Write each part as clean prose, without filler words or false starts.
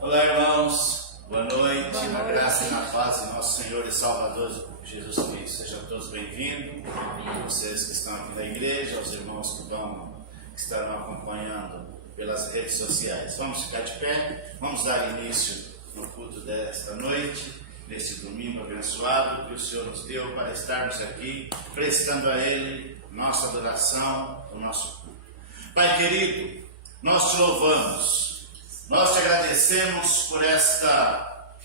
Olá, irmãos, boa noite, na graça e na paz de nosso Senhor e Salvador Jesus Cristo. Sejam todos bem-vindos, vocês que estão aqui na igreja, os irmãos que estarão acompanhando pelas redes sociais. Vamos ficar de pé, vamos dar início no culto desta noite, neste domingo abençoado que o Senhor nos deu para estarmos aqui, prestando a Ele nossa adoração, o nosso culto. Pai querido, nós te louvamos. Nós te agradecemos por esta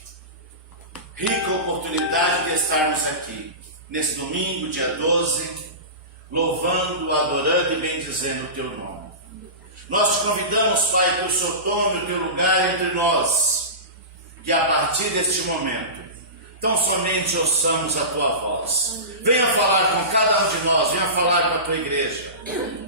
rica oportunidade de estarmos aqui, nesse domingo, dia 12, louvando, adorando e bendizendo o teu nome. Nós te convidamos, Pai, que o Senhor tome o teu lugar entre nós, que a partir deste momento, tão somente ouçamos a tua voz. Venha falar com cada um de nós, venha falar com a tua igreja,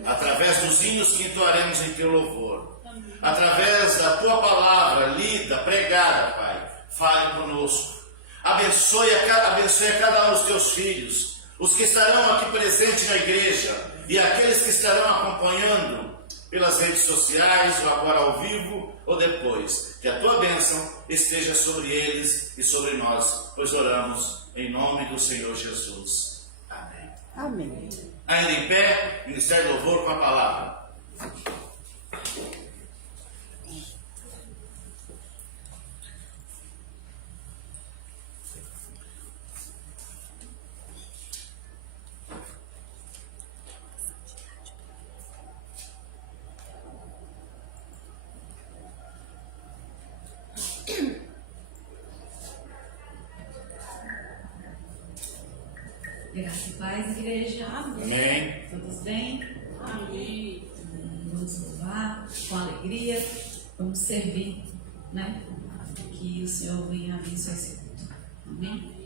através dos hinos que entoaremos em teu louvor. Através da tua palavra lida, pregada, Pai, fale conosco. Abençoe a cada um dos teus filhos, os que estarão aqui presentes na igreja e aqueles que estarão acompanhando pelas redes sociais, ou agora ao vivo, ou depois. Que a tua bênção esteja sobre eles e sobre nós, pois oramos em nome do Senhor Jesus. Amém. Amém. Ainda em pé, Ministério do Louvor com a palavra. Graça e paz, igreja. Amém. Todos bem? Amém. Vamos louvar com alegria, vamos servir, né? Que o Senhor venha abençoar esse culto. Amém?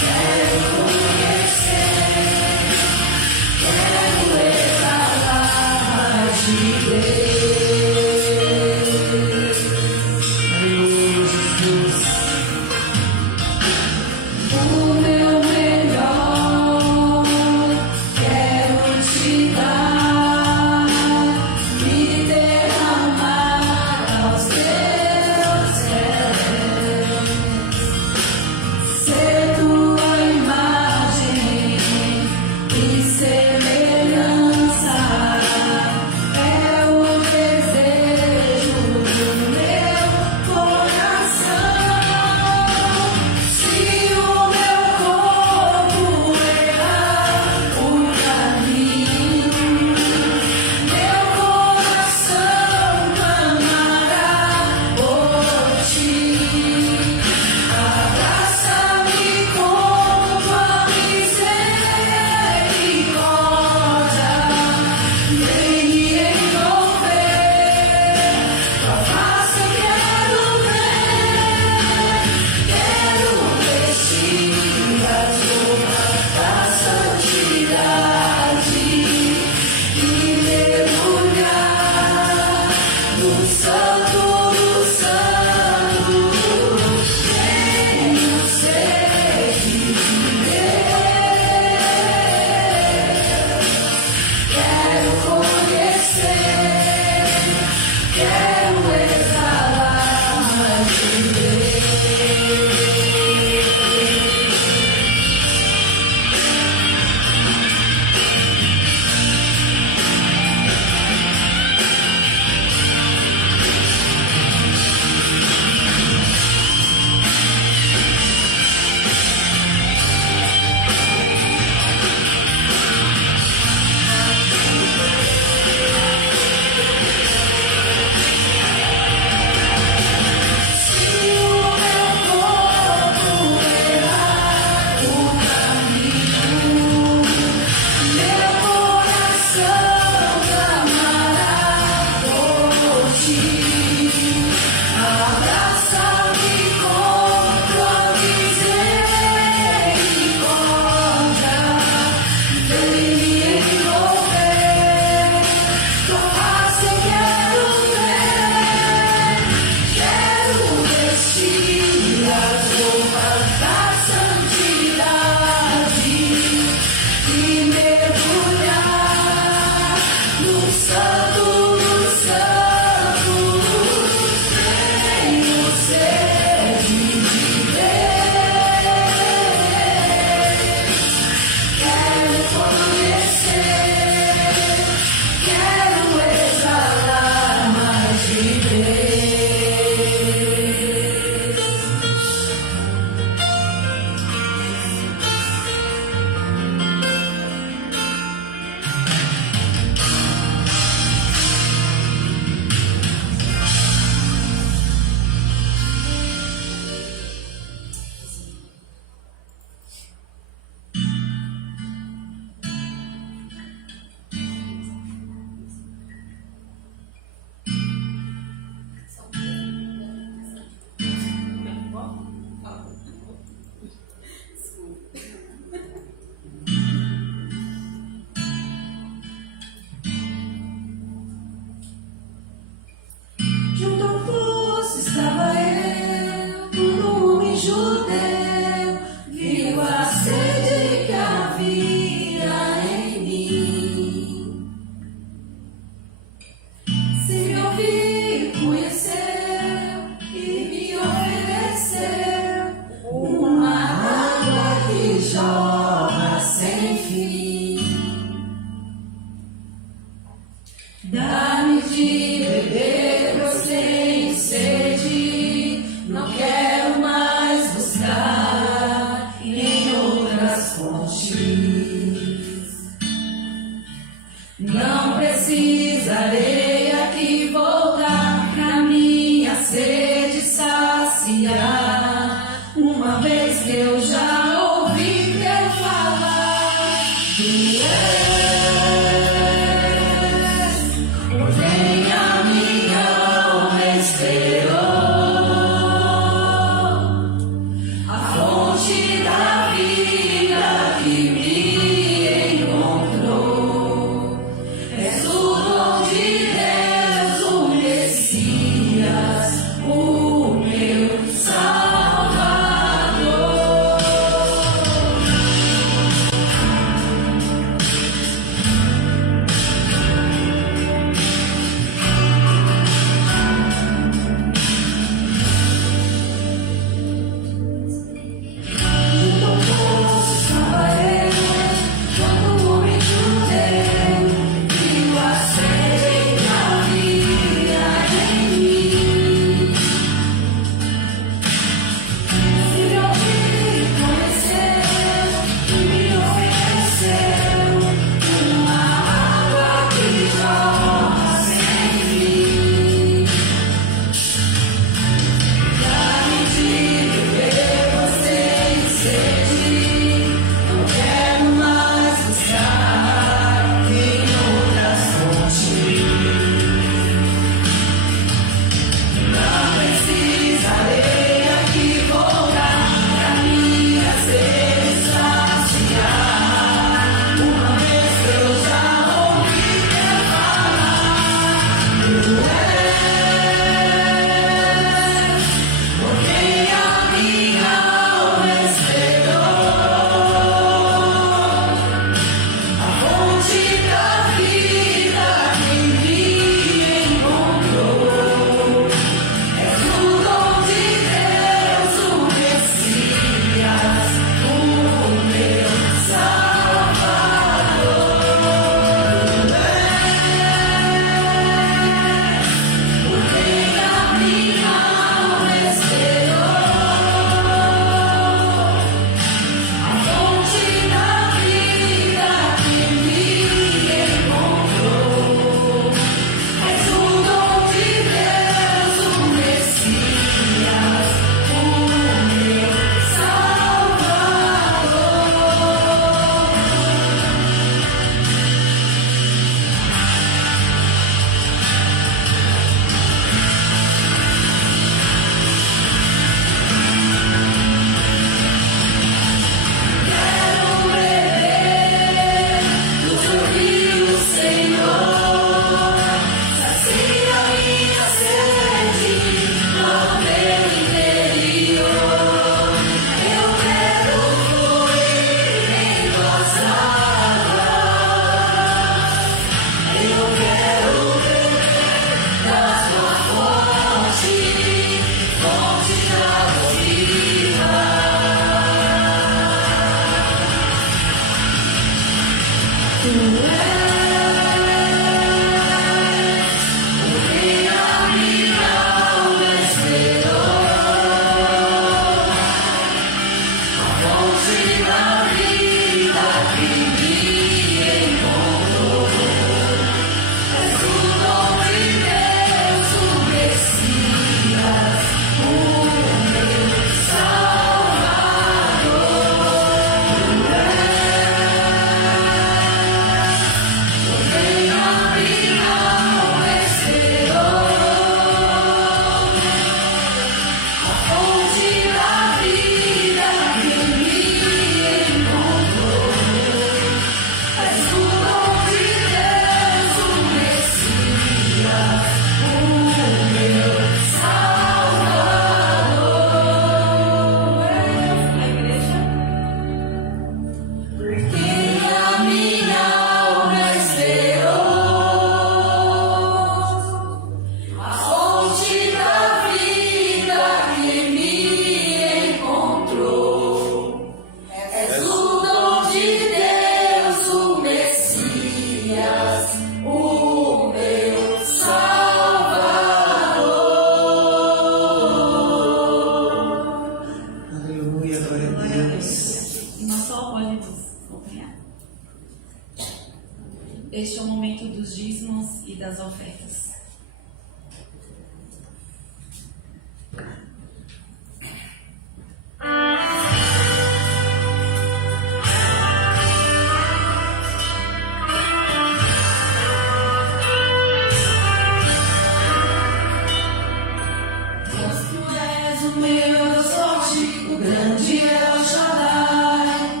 Deus, tu és o meu Deus forte, o grande El Shaddai,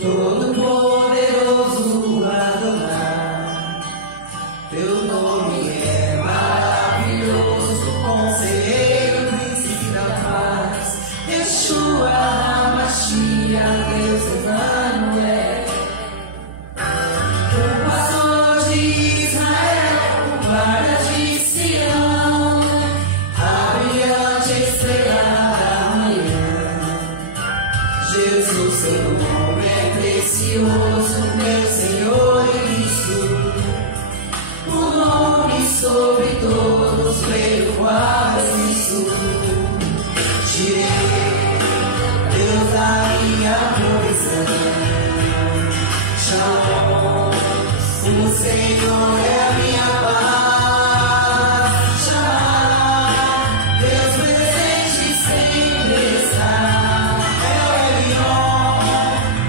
todo poderoso Adonai. Teu nome é maravilhoso, conselheiro, príncipe da paz, Yeshua, Hamashiach, Deus Emmanuel. O pastor de Israel, o guarda de Sião, a brilhante estrela da manhã. Jesus, seu nome é precioso, meu Senhor e Cristo, o nome sobre todos, pelo qual existo. Tirei, Deus, da minha provisão. Shalom, o Senhor é a minha paz. Shalom, Deus presente sempre está. É o Elion,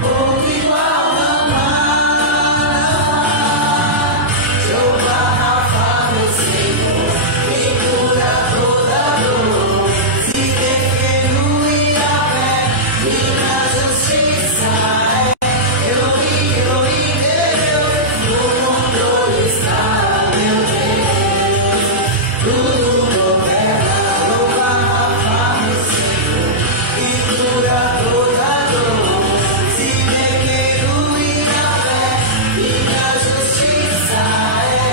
outro igual não há. Jeová Rafa, meu Senhor, que cura toda dor. Se defendo e a fé, e na justiça é. Elohim, Elohim, Deus, no controle está, meu Deus. Tudo governa, louva Rafa, meu Senhor, que cura toda dor. Se defendo e na fé, e na justiça é.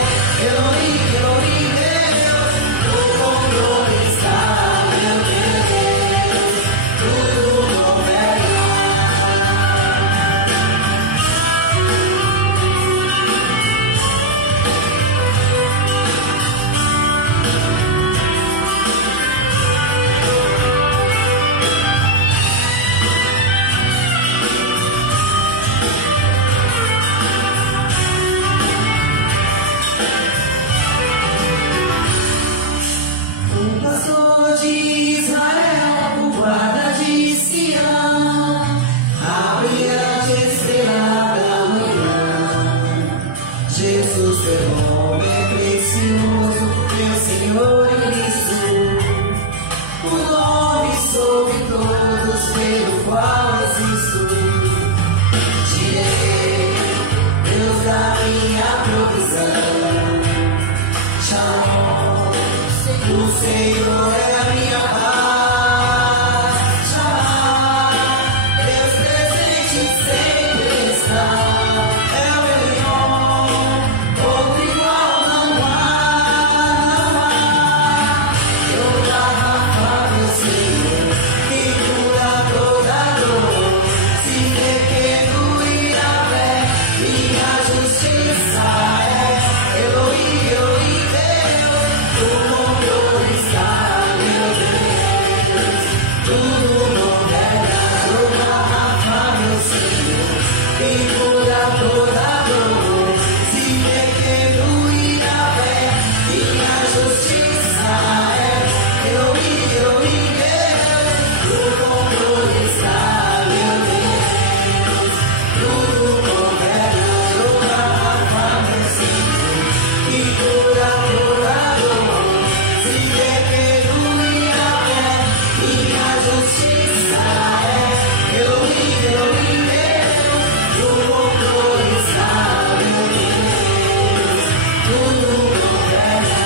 Elohim, Elohim, Deus, no controle está, meu Deus. Tudo governa. O pastor de Israel, o guarda de Sião, a brilhante estrela da manhã. Jesus, teu nome é precioso, meu Senhor e Cristo, o nome sobre todos, pelo qual existo. Tirei, Deus, da minha provisão. Shalom, o Senhor é a minha paz. Shalom, Deus presente sempre está. É o Elion, outro igual não há. Jeová Rafa, meu Senhor, que cura toda dor. Se defendo e a fé, minha justiça é. Elohim, Elohim, Deus, o controle está, meu Deus. Tudo governa, Jeová Rafa, meu Senhor, que cura toda dor. Se defendo e a fé, minha justiça é. Elohim, Elohim, Deus, o controle está, meu Deus. Tudo governa, Jeová Rafa, meu Senhor, que cura toda dor. Se defendo e a fé, minha justiça é. Elohim, Elohim, Deus, o controle está, meu Deus. Tudo governa.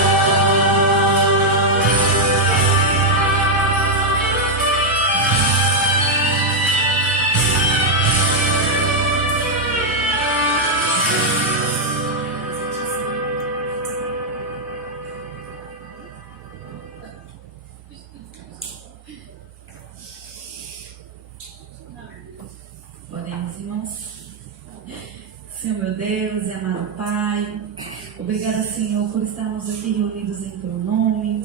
Podemos, irmãos? Senhor meu Deus e amado Pai, obrigada, Senhor, por estarmos aqui reunidos em Teu nome.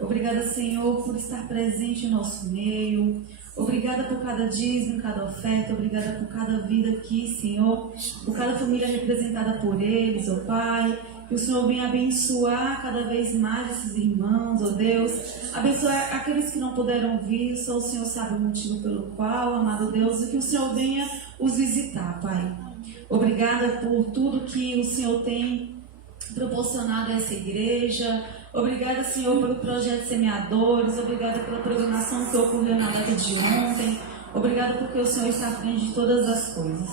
Obrigada, Senhor, por estar presente em nosso meio. Obrigada por cada dízimo, cada oferta. Obrigada por cada vida aqui, Senhor, por cada família representada por eles, ó Pai. Que o Senhor venha abençoar cada vez mais esses irmãos, ó Deus. Abençoar aqueles que não puderam vir, só o Senhor sabe o motivo pelo qual, amado Deus, e que o Senhor venha os visitar, Pai. Obrigada por tudo que o Senhor tem proporcionado a essa igreja. Obrigada, Senhor, pelo projeto Semeadores. Obrigada pela programação que ocorreu na data de ontem. Obrigada porque o Senhor está à frente de todas as coisas.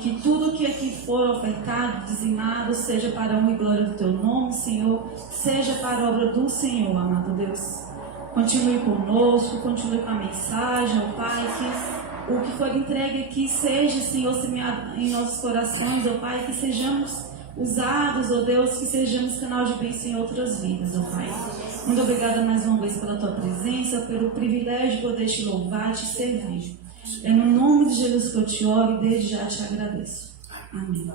Que tudo que aqui for ofertado, dizimado, seja para a honra e glória do Teu nome, Senhor. Seja para a obra do Senhor, amado Deus. Continue conosco, continue com a mensagem, ó Pai, que o que for entregue aqui seja, Senhor, semeado em nossos corações, ó Pai, que sejamos usados, ó Deus, que sejamos canal de bênção em outras vidas, ó Pai. Muito obrigada mais uma vez pela Tua presença, pelo privilégio de poder Te louvar, Te servir. É no nome de Jesus que eu Te oro e desde já Te agradeço. Amém.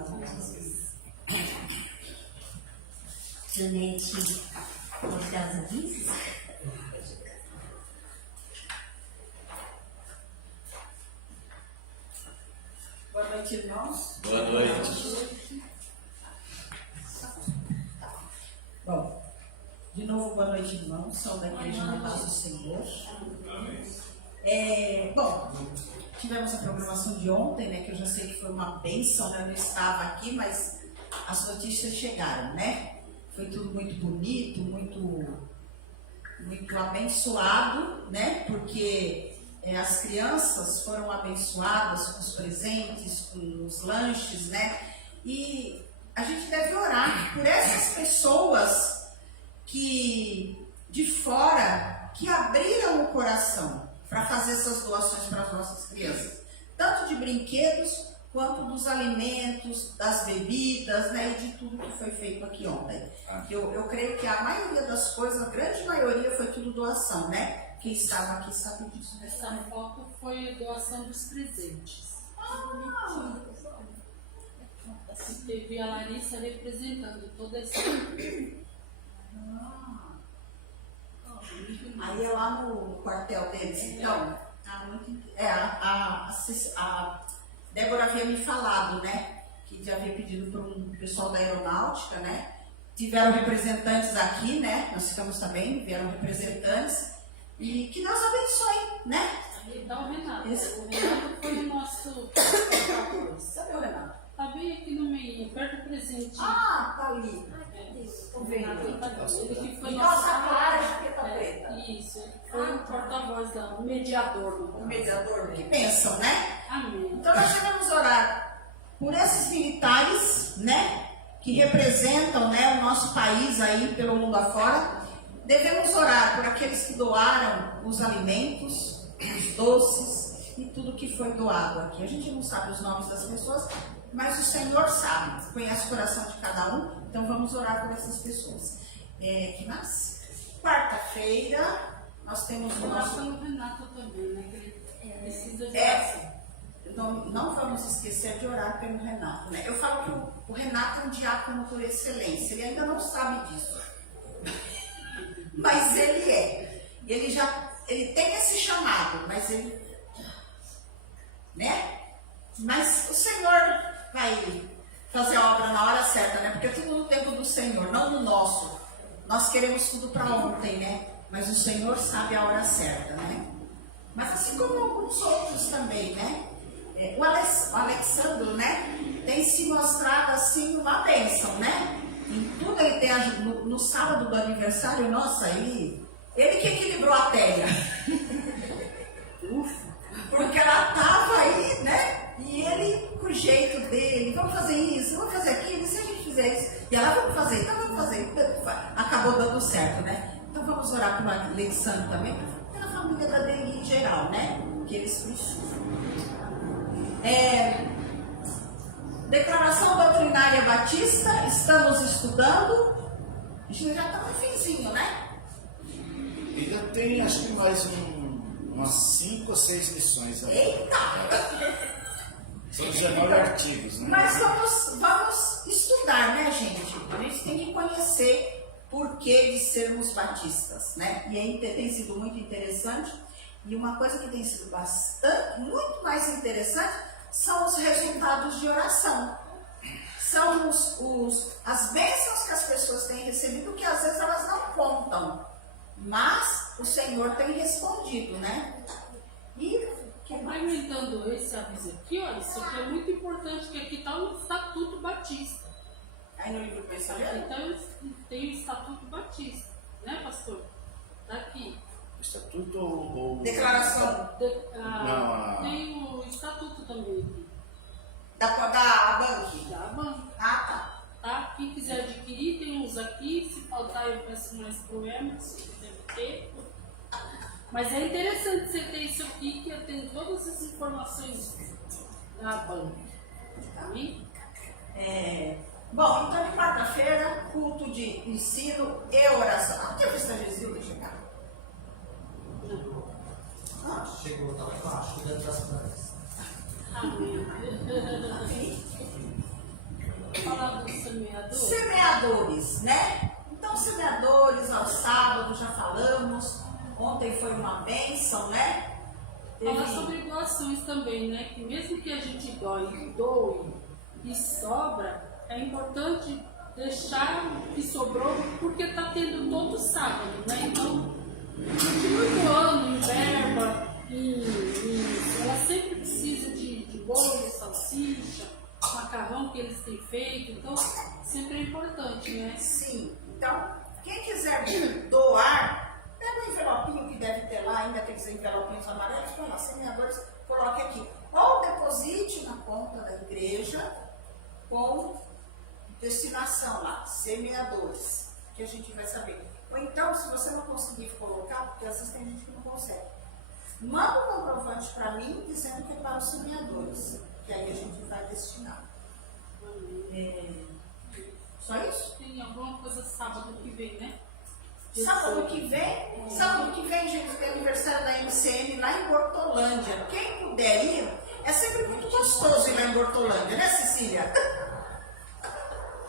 Janete, pode dar os avisos? Boa noite, irmãos. Boa noite. Bom, de novo, boa noite, irmãos. Sou da Igreja da Paz do Senhor. Bom, tivemos a programação de ontem, né? Que eu já sei que foi uma bênção, né? Eu não estava aqui, mas as notícias chegaram, né? Foi tudo muito bonito, muito abençoado, né? Porque as crianças foram abençoadas com os presentes, com os lanches, né? E a gente deve orar por essas pessoas que de fora, que abriram o coração para fazer essas doações para as nossas crianças, tanto de brinquedos quanto dos alimentos, das bebidas, né, e de tudo que foi feito aqui ontem. Eu creio que a maioria das coisas, a grande maioria foi tudo doação, né? Quem estava aqui sabe disso. Essa foto foi a doação dos presentes. Teve a Larissa representando toda essa. Aí é lá no quartel deles, então. A Débora havia me falado, né? Que já havia pedido para um pessoal da aeronáutica, né? Tiveram representantes aqui, né? Nós ficamos também, vieram representantes. E que Deus abençoe, né? Então, o Renato. O Renato foi o nosso porta-voz. Cadê o Renato? Tá bem aqui no meio, perto do presente. Ah, tá ali. O Renato tá ali. Ele que foi Nossa, clara, jaqueta preta. Isso, ele foi o porta-voz, o mediador. O mediador, que bênção, né? Amém. Então nós devemos orar por esses militares, né? Que representam, né, o nosso país aí pelo mundo afora. Devemos orar por aqueles que doaram os alimentos, os doces e tudo que foi doado aqui. A gente não sabe os nomes das pessoas, mas o Senhor sabe, conhece o coração de cada um, então vamos orar por essas pessoas. Que mais? Quarta-feira, nós temos o nosso... O Renato também, né? Que ele precisa de oração. Não vamos esquecer de orar pelo Renato, né? Eu falo que o Renato é um diácono por excelência, ele ainda não sabe disso. Mas ele é. Ele tem esse chamado, mas ele... né? Mas o Senhor vai fazer a obra na hora certa, né? Porque é tudo no tempo do Senhor, não no nosso. Nós queremos tudo para ontem, né? Mas o Senhor sabe a hora certa, né? Mas assim como alguns outros também, né? O Alexandro, né? Tem se mostrado assim uma bênção, né? Em tudo ele tem no sábado do aniversário, nossa, ele que equilibrou a terra. Ufa! Porque ela estava aí, né? E ele, com o jeito dele, vamos fazer isso, vamos fazer aquilo, e se a gente fizer isso? E ela, vamos fazer, então vamos fazer. Acabou dando certo, né? Então vamos orar pelo Alexandre também, pela família da Deli em geral, né? Que eles precisam. Declaração doutrinária batista, estamos estudando. A gente já está no finzinho, né? Ainda tem, acho que mais umas 5 ou 6 lições. Eita! São 19 artigos, né? Mas vamos estudar, né, gente? A gente tem que conhecer por que de sermos batistas, né? E aí tem sido muito interessante. E uma coisa que tem sido muito mais interessante, são os resultados de oração. São as bênçãos que as pessoas têm recebido, que às vezes elas não contam. Mas o Senhor tem respondido, né? E Complementando esse aviso aqui, olha, isso aqui é muito importante, que aqui está o Estatuto Batista. aí no livro Pensamento, Então tem o Estatuto Batista. né, pastor? Tá aqui. Estatuto ou... Declaração Não, Tem o estatuto também aqui. da banque. Da banca. Ah, tá. Tá? Quem quiser adquirir, tem uns aqui. Se faltar, eu peço mais pro Emerson, se quiser ter. Mas é interessante você ter isso aqui, que eu tenho todas as informações da banca. Amém? Bom, então de quarta-feira, culto de ensino e oração. Onde é que está Jesus chegar? Chegou, estava embaixo, cuidando das plantas. Amém. Falar dos semeadores. Semeadores, né? Então, semeadores, ao sábado já falamos. Ontem foi uma bênção, né? Falar sobre doações também, né? Que mesmo que a gente doe e sobra, é importante deixar o que sobrou, porque está tendo todo sábado, né? Então, continue doando em verba, ela sempre precisa de bolo, salsicha, macarrão que eles têm feito, então sempre é importante, né? Sim. Então, quem quiser doar, pega o envelopinho que deve ter lá, ainda aqueles envelopinhos amarelos, põe lá, semeadores, coloque aqui. Ou deposite na conta da igreja com destinação lá, semeadores, que a gente vai saber. Ou então, se você não conseguir colocar, porque às vezes tem gente que não consegue, manda um comprovante para mim dizendo que é para os semeadores, que aí a gente vai destinar. Só isso? Tem alguma coisa sábado que vem, né? Sábado que vem, gente, tem aniversário da MCM lá em Bortolândia. Quem puder ir, é sempre muito gostoso ir lá em Bortolândia, né, Cecília?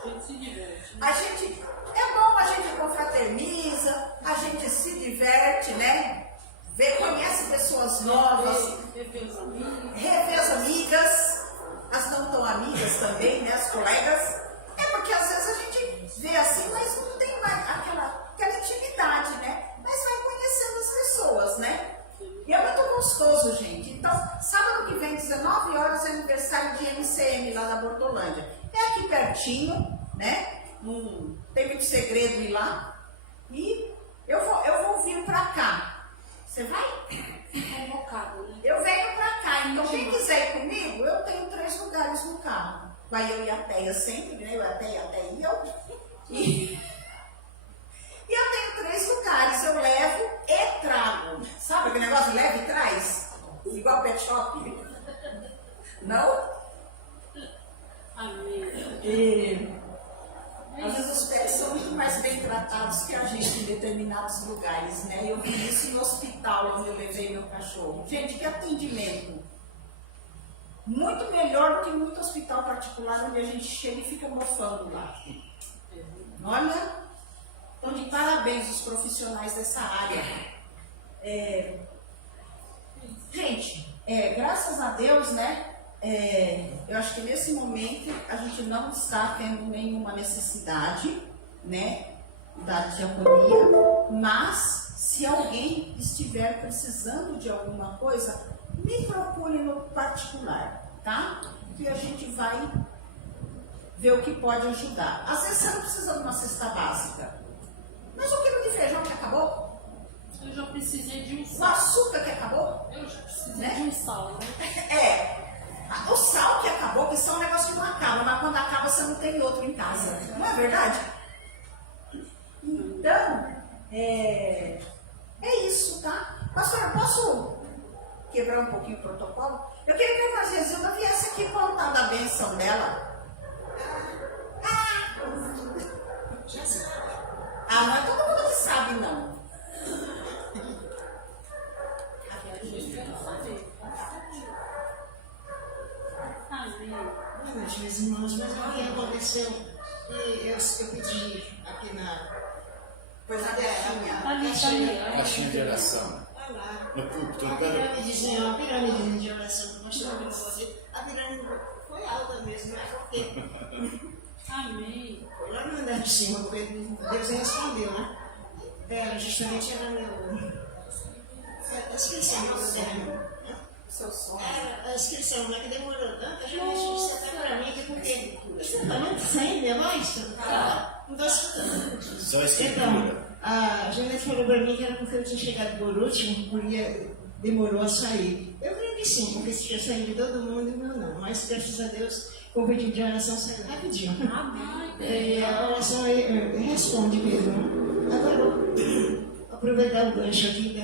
A gente se diverte. É bom, a gente confraterniza, a gente se diverte, né? Conhece pessoas novas, Rever os amigos. rever as amigas, as não tão amigas também, né? As colegas. É porque às vezes a gente vê assim, mas não tem mais aquela intimidade, né? Mas vai conhecendo as pessoas, né? E é muito gostoso, gente. Então, sábado que vem, 19 horas, é aniversário de MCM lá na Bortolândia. É aqui pertinho, né? Não tem muito segredo ir lá. E eu vou vir pra cá. Você vai? Convocado, né? Eu venho pra cá. Então, quem quiser ir comigo, eu tenho 3 lugares no carro. Vai eu e a Teia sempre, né? Eu, a Teia e eu. E eu tenho 3 lugares. Eu levo e trago. Sabe aquele negócio de leva e traz? Igual pet shop. Não? Amém. Às vezes os pets são muito mais bem tratados que a gente em determinados lugares, né? Eu vi isso no hospital onde eu levei meu cachorro. Gente, que atendimento! Muito melhor do que muito hospital particular onde a gente chega e fica mofando lá. Olha, então de parabéns os profissionais dessa área. Gente, graças a Deus, né? Eu acho que nesse momento a gente não está tendo nenhuma necessidade, né, da diaconia, mas se alguém estiver precisando de alguma coisa, me procure no particular, tá? Que a gente vai ver o que pode ajudar. Às vezes você não precisa de uma cesta básica, mas o quilo de feijão que acabou, Eu já precisei de um o sal. açúcar que acabou, Eu já precisei Né? de um sal, né? O sal que acabou, que isso é um negócio que não acaba, mas quando acaba você não tem outro em casa. Não é verdade? Então, é isso, tá? Pastora, posso quebrar um pouquinho o protocolo? Eu queria que a irmã Gesilda viesse aqui contar da bênção dela. Não é todo mundo que sabe, não. Amém. Boa noite, meus irmãos. Mas ontem aconteceu e eu pedi aqui na Caixinha de oração. Vai lá. No púlpito, A no pirâmidezinha, uma pirâmide de oração que eu mostrei para você. A pirâmide foi alta mesmo, mas por quê? Amém. Foi lá no andar de cima, porque Deus respondeu, né? Era justamente era meu. A inscrição do terreno. Seu sonho. A inscrição, né? Que demorou tanto, já você tá pra mim, que porque você tá muito sem minha voz? Não tô escutando. Só escritura. A Janete falou para mim que era porque eu tinha chegado por último, porque demorou a sair. Eu creio que sim, porque se tinha saído de todo mundo, o meu não. Mas graças a Deus, o pedido de oração saiu rapidinho. E a oração responde mesmo. Agora, aproveitar o gancho aqui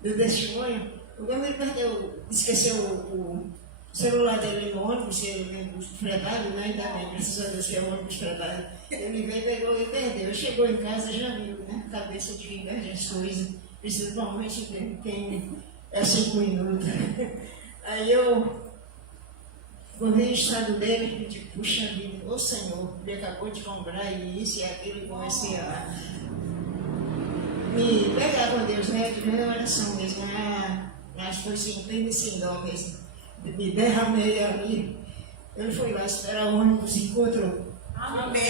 do testemunho, o Gamiro esqueceu o celular dele no ônibus, o fretado, né? Ainda bem, graças a Deus que é o ônibus fretado. Ele veio, pegou e perdeu. Chegou em casa e já viu, né? Cabeça de viagem, as coisas. Principalmente quem é 5 minutos. Aí eu vi o estado dele e digo, puxa vida, ô Senhor, ele acabou de comprar isso e aquilo, e comecei a me pegar com Deus, né? De minha oração mesmo, mas foi sem pena e sem dó mesmo. Me derramei ali. Ele foi lá esperar o ônibus e encontrou. Amém.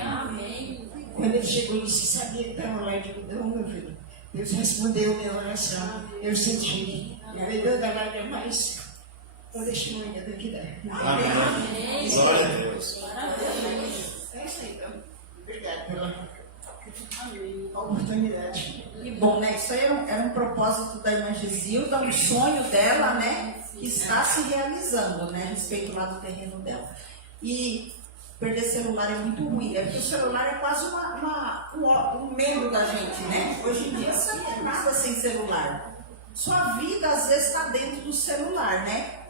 Amém. Quando ele chegou, ele disse, sabia que estava lá, eu digo, não, meu filho. Deus respondeu a minha oração. Eu senti. Me deu da lágrima, mas o testemunho eu tenho que dar. Amém. Glória a Deus. É isso aí, então. Obrigado pela oportunidade. Que bom, né? Isso aí era um propósito da irmã Gisilda, um sonho dela, né? Que está se realizando, né? A respeito lá do terreno dela. E perder celular é muito ruim, né? Porque o celular é quase um membro da gente, né? Hoje em dia você não é nada sem celular. Sua vida às vezes está dentro do celular, né?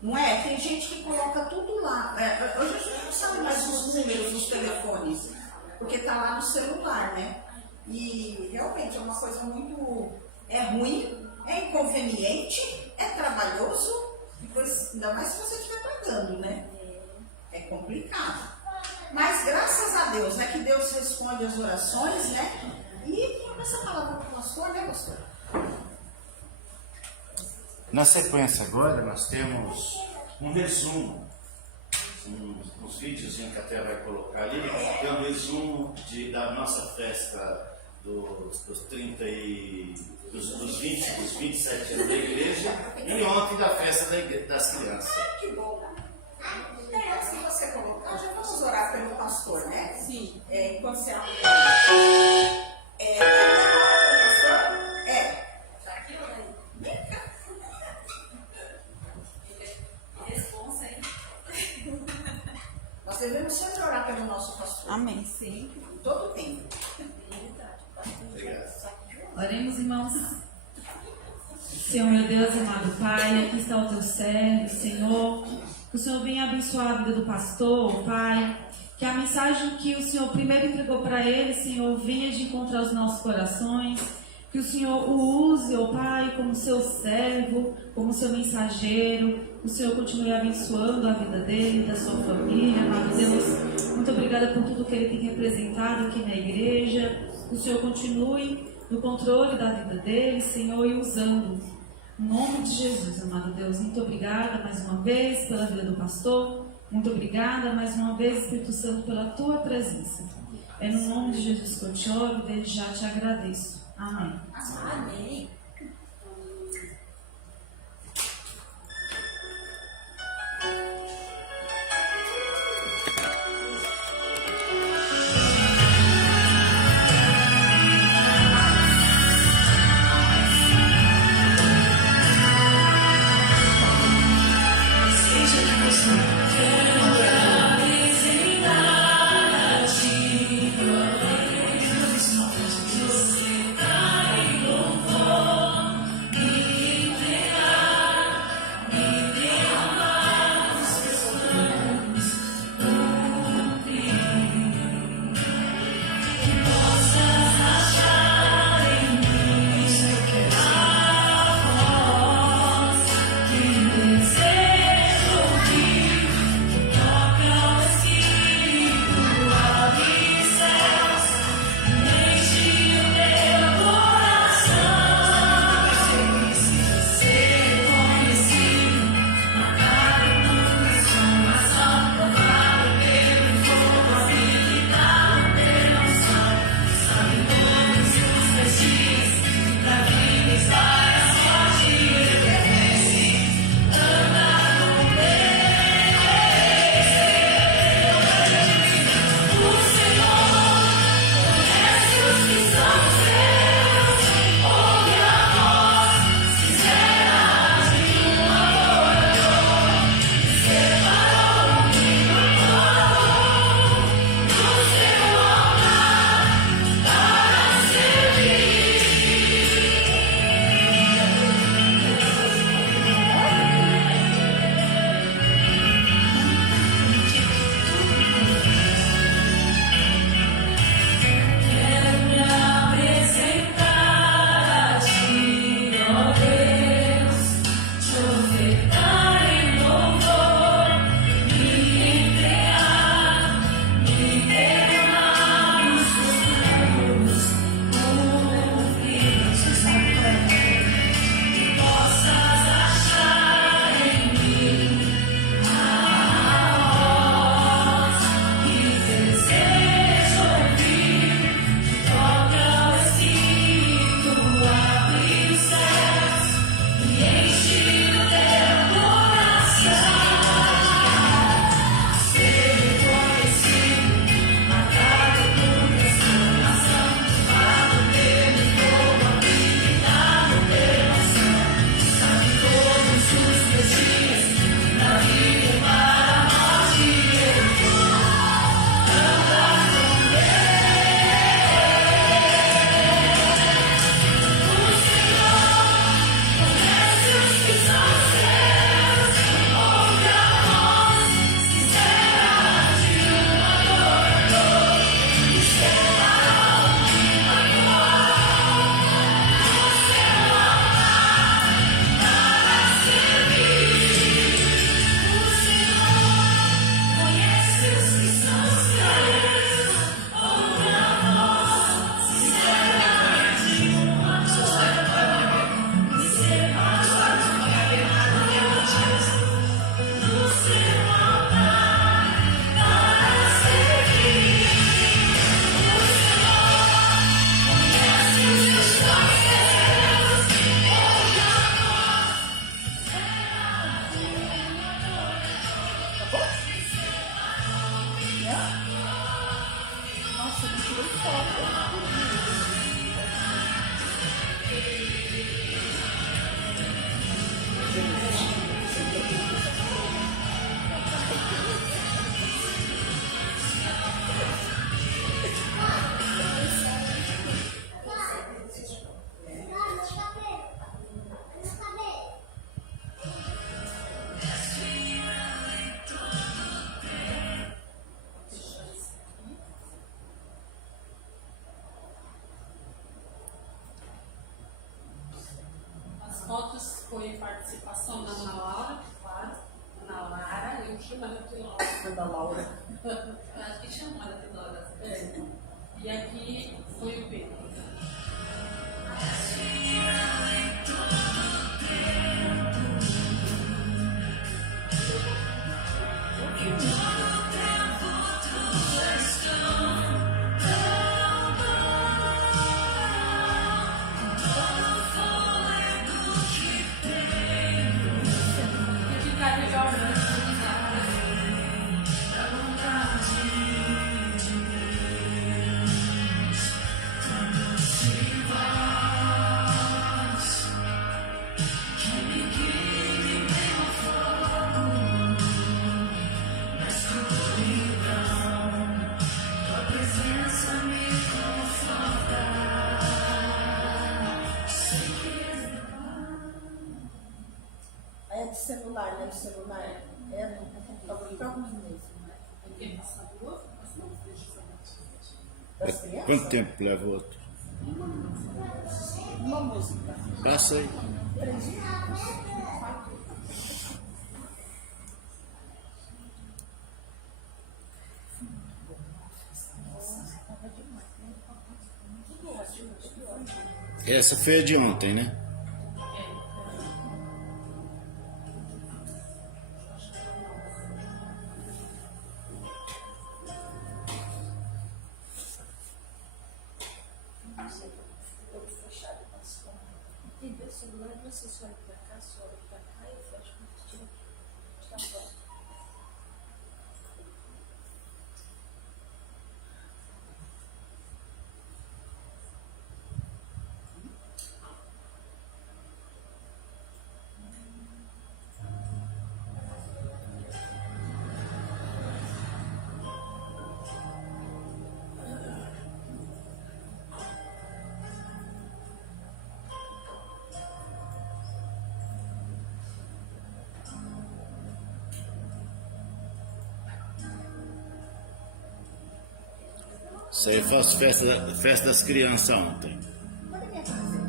Não é? Tem gente que coloca tudo lá. Hoje a gente não sabe mais os números dos telefones, porque está lá no celular, né? E realmente é uma coisa muito... É ruim, é inconveniente, é trabalhoso, depois, ainda mais se você estiver pagando, né? É complicado. Mas graças a Deus, né? Que Deus responde as orações, né? E com essa palavra para o pastor, né, pastor? Na sequência agora nós temos um resumo, uns videozinhos que até vai colocar ali, é um resumo da nossa festa dos 30 e dos 27 anos da igreja e ontem da festa das crianças. Que bom. Antes que você colocar, já vamos orar pelo pastor, né? Sim. Enquanto você arruma. Nós devemos sempre orar pelo nosso pastor. Amém. Sim. Todo o tempo. Obrigado. Oremos, irmãos. Senhor, meu Deus, amado Pai, aqui está o teu servo, Senhor. Que o Senhor venha abençoar a vida do pastor, Pai. Que a mensagem que o Senhor primeiro entregou para ele, Senhor, venha de encontrar os nossos corações. Que o Senhor o use, ó Pai, como seu servo, como seu mensageiro. Que o Senhor continue abençoando a vida dele, da sua família, amado Deus. Muito obrigada por tudo que ele tem representado aqui na igreja. Que o Senhor continue no controle da vida dele, Senhor, e usando. Em nome de Jesus, amado Deus, muito obrigada mais uma vez pela vida do pastor. Muito obrigada mais uma vez, Espírito Santo, pela tua presença. É no nome de Jesus que eu te oro e desde já te agradeço. Amém. Amém. Você tá em fotos foi participação da Ana Laura, claro. Ana Lara, eu chamo ela de Laura. Ana Laura. Acho que chama ela de Laura. É. E aqui foi o Pedro. Que fica legal, né? É do celular, né? Do celular. É no computador próprio mesmo, né? Quem passa do outro, mas não deixa eu Das crianças. Quanto tempo leva o outro? Uma música. Passa aí. 3 minutos. 4. Essa foi a de ontem, né? Entendeu? O celular, você só olha pra cá, só olha pra cá e fecha quando tira. Tá bom. Isso aí foi as festa das crianças ontem. Olha a minha camiseta.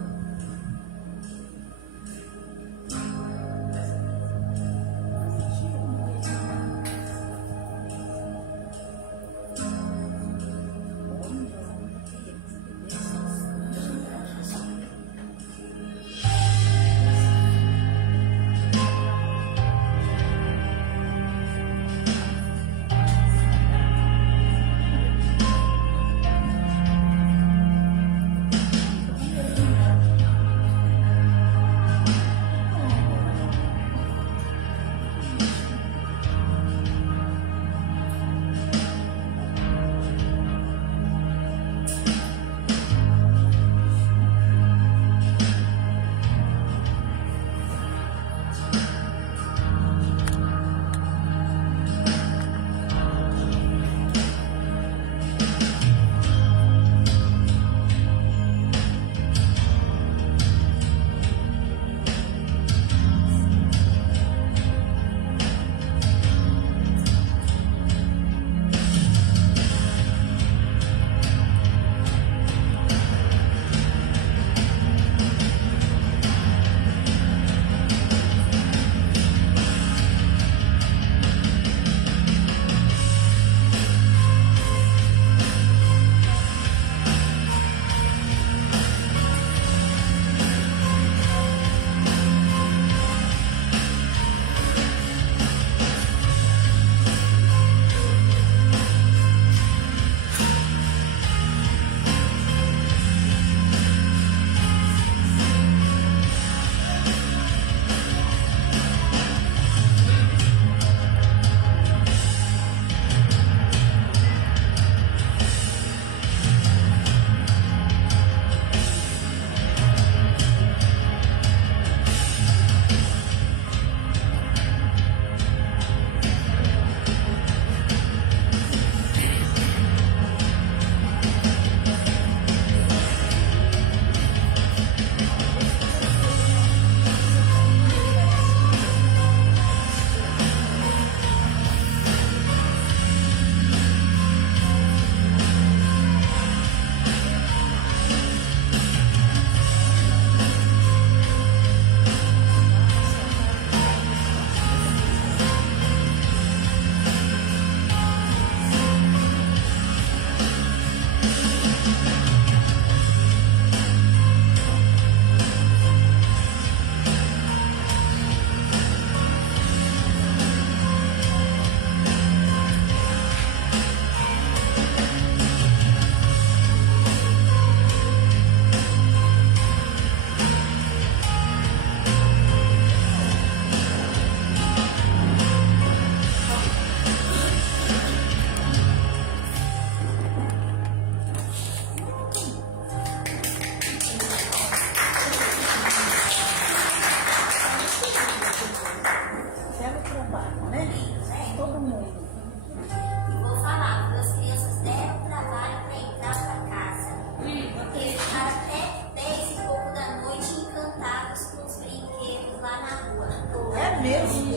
mesmo?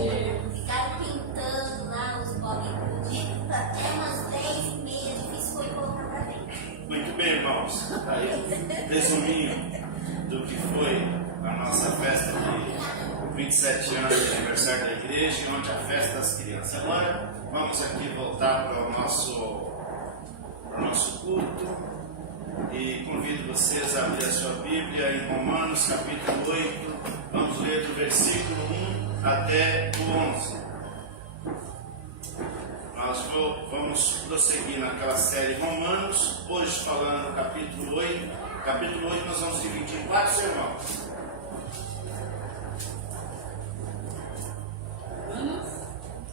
Ficaram pintando lá os bolinhos até umas 10h30, difícil foi voltar pra dentro. Muito bem, irmãos. Aí, resuminho do que foi a nossa festa de 27 anos de aniversário da igreja e ontem a festa das crianças. Agora vamos aqui voltar para o nosso culto e convido vocês a abrir a sua Bíblia em Romanos capítulo 8. Vamos ler do versículo 1 até o 11. Nós vamos prosseguir naquela série Romanos, hoje falando do capítulo 8. Capítulo 8 nós vamos dividir em 4 sermões.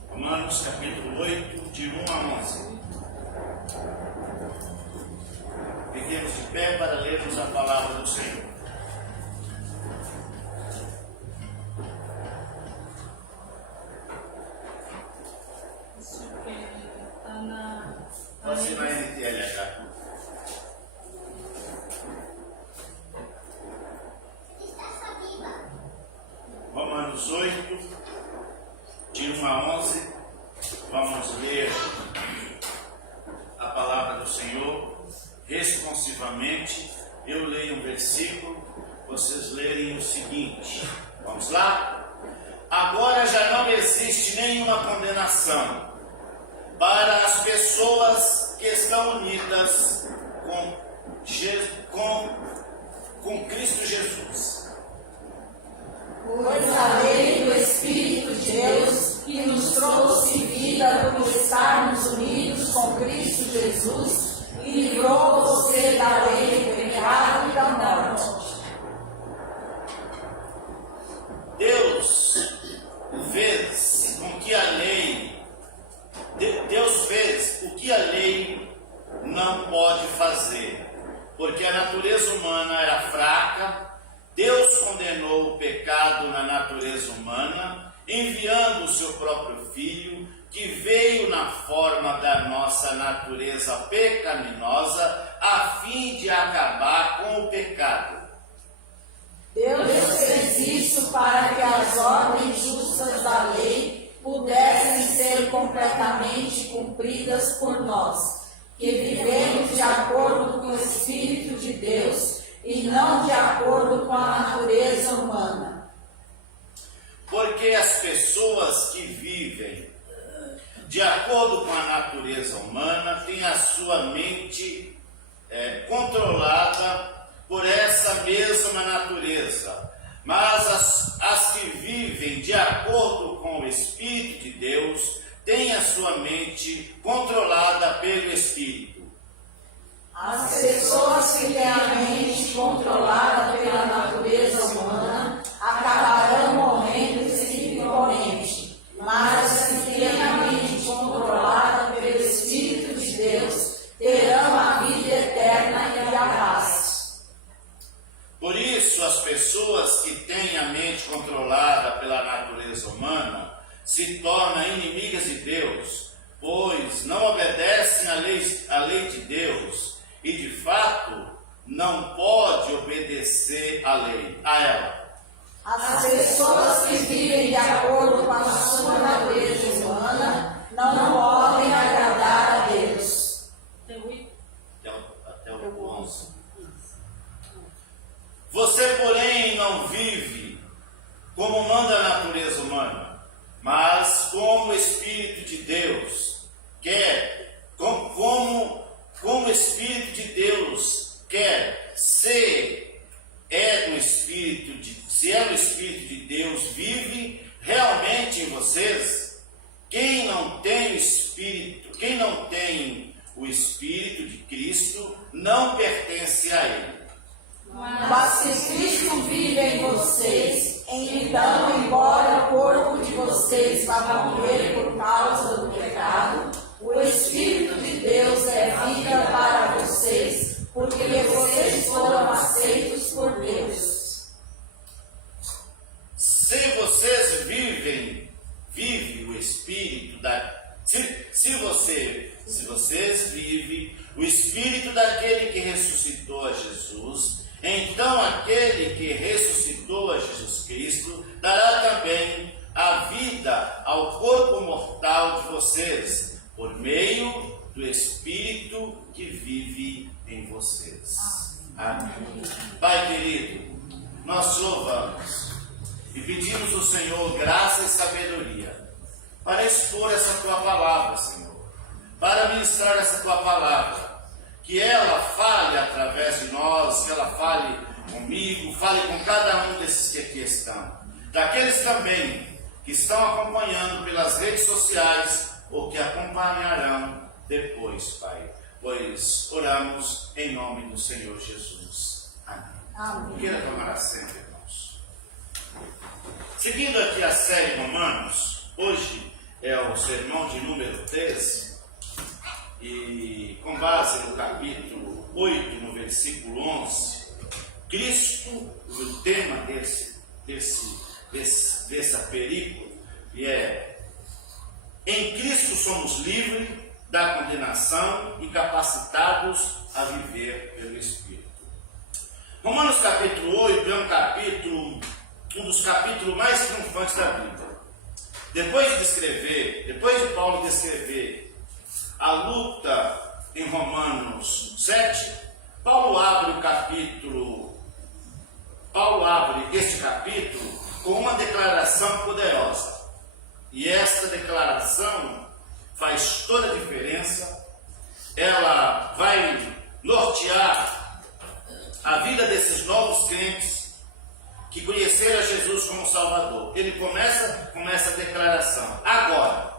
Romanos capítulo 8, de 1 a 11. Fiquemos de pé para lermos a palavra do Senhor. Isso está na. Pode ser na NTLH. Romanos 8, de 1 a 11, vamos ler a palavra do Senhor responsivamente. Eu leio um versículo, vocês lerem o seguinte. Vamos lá? Agora já não existe nenhuma condenação para as pessoas que estão unidas com Cristo Jesus. Pois a lei do Espírito de Deus, que nos trouxe vida por estarmos unidos com Cristo Jesus, livrou você da lei do pecado e da morte. Deus fez o que a lei não pode fazer, porque a natureza humana era fraca. Deus condenou o pecado na natureza humana, enviando o seu próprio Filho, que veio na forma da nossa natureza pecaminosa, a fim de acabar com o pecado. Deus fez isso para que as ordens justas da lei pudessem ser completamente cumpridas por nós, que vivemos de acordo com o Espírito de Deus e não de acordo com a natureza humana. Porque as pessoas que vivem de acordo com a natureza humana têm a sua mente controlada por essa mesma natureza. Mas as que vivem de acordo com o Espírito de Deus têm a sua mente controlada pelo Espírito. As pessoas que têm a mente controlada pela natureza humana acabarão morrendo espiritualmente, mas as que têm a mente controlada pelo Espírito de Deus terão a vida eterna e a paz. Por isso, as pessoas que têm a mente controlada pela natureza humana se tornam inimigas de Deus, pois não obedecem à lei de Deus. E de fato, não pode obedecer a ela. As pessoas que vivem de acordo com a sua natureza humana não podem agradar a Deus. Até o 11. Você, porém, não vive como manda a natureza humana, mas como o Espírito de Deus quer, como o Espírito de Deus quer, se é do Espírito de Deus vive realmente em vocês. Quem não tem o Espírito de Cristo não pertence a Ele. Mas se Cristo vive em vocês, então, embora o corpo de vocês vá morrer por causa do pecado, o Espírito de Deus é vida para vocês, porque vocês foram aceitos por Deus. Se vocês vivem o Espírito se vocês vivem o Espírito daquele que ressuscitou a Jesus, então aquele que ressuscitou a Jesus Cristo dará também a e pedimos ao Senhor graça e sabedoria para expor essa tua palavra, Senhor, para ministrar essa tua palavra, que ela fale através de nós, que ela fale comigo, fale com cada um desses que aqui estão, daqueles também que estão acompanhando pelas redes sociais ou que acompanharão depois, Pai, pois oramos em nome do Senhor Jesus. Amém. Amém. Queira tomar assento, irmãos. Seguindo aqui a série Romanos, hoje é o sermão de número 13, e com base no capítulo 8, no versículo 11, Cristo, o tema dessa película, e é: em Cristo somos livres da condenação e capacitados a viver pelo Espírito. Romanos capítulo 8 é um dos capítulos mais triunfantes da Bíblia. Depois de Paulo descrever a luta em Romanos 7, Paulo abre este capítulo com uma declaração poderosa. E esta declaração faz toda a diferença. Ela vai nortear a vida desses novos crentes que conheceram a Jesus como Salvador. Ele começa com essa declaração: agora,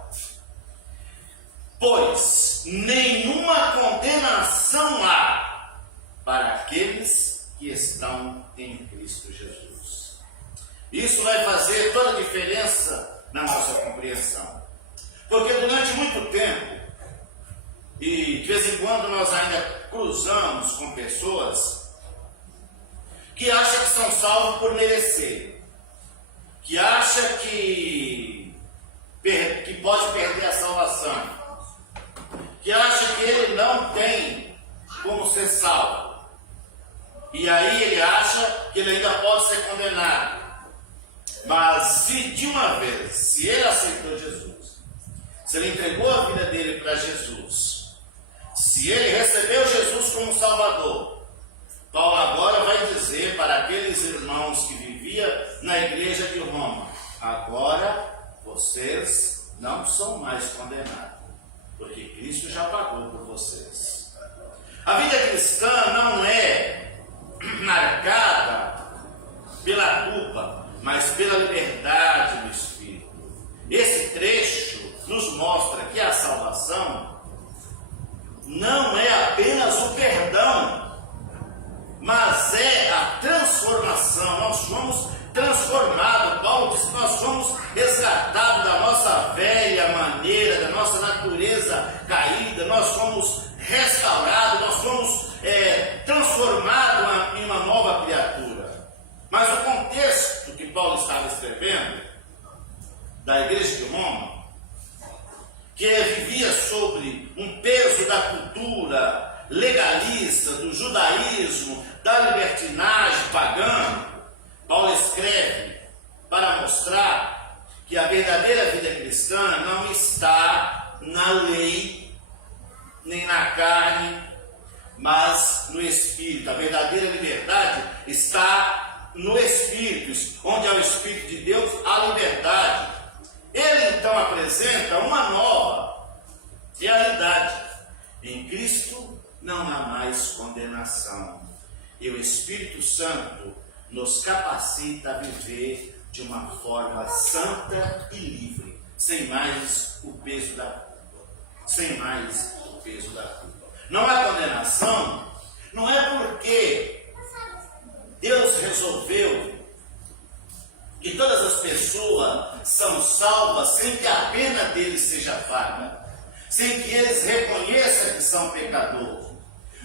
pois nenhuma condenação há para aqueles que estão em Cristo Jesus. Isso vai fazer toda a diferença na nossa compreensão, porque durante muito tempo, e de vez em quando nós ainda cruzamos com pessoas que acham que são salvos por merecer, que acham que pode perder a salvação, que acham que ele não tem como ser salvo, e aí ele acha que ele ainda pode ser condenado. Mas se de uma vez, se ele aceitou Jesus, se ele entregou a vida dele para Jesus, se ele recebeu Jesus como Salvador, Paulo agora vai dizer para aqueles irmãos que viviam na igreja de Roma: agora vocês não são mais condenados, porque Cristo já pagou por vocês. A vida cristã não é marcada pela culpa, mas pela liberdade do Espírito. Esse trecho nos mostra que a salvação não é apenas o perdão, mas é a transformação. Nós fomos transformados. Paulo diz que nós fomos resgatados da nossa velha maneira, da nossa natureza caída. Nós fomos restaurados, nós fomos transformados em uma nova criatura. Mas o contexto que Paulo estava escrevendo, da igreja de Roma, que vivia sobre um peso da cultura legalista, do judaísmo, da libertinagem pagã, Paulo escreve para mostrar que a verdadeira vida cristã não está na lei, nem na carne, mas no Espírito. A verdadeira liberdade está no Espírito, onde há o Espírito de Deus, há liberdade. Ele então apresenta uma nova realidade. Em Cristo não há mais condenação. E o Espírito Santo nos capacita a viver de uma forma santa e livre, sem mais o peso da culpa. Sem mais o peso da culpa. Não há condenação, não é porque Deus resolveu que todas as pessoas são salvas sem que a pena deles seja paga, sem que eles reconheçam que são pecadores.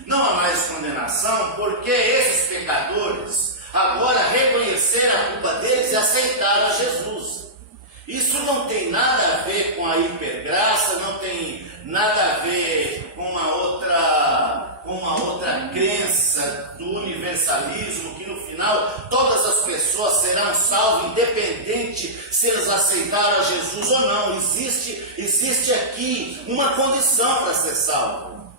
Não há mais condenação porque esses pecadores agora reconheceram a culpa deles e aceitaram a Jesus. Isso não tem nada a ver com a hipergraça, não tem nada a ver com uma outra crença do universalismo, que no final todas as pessoas serão salvas, independente se eles aceitaram a Jesus ou não. Existe aqui uma condição para ser salvo.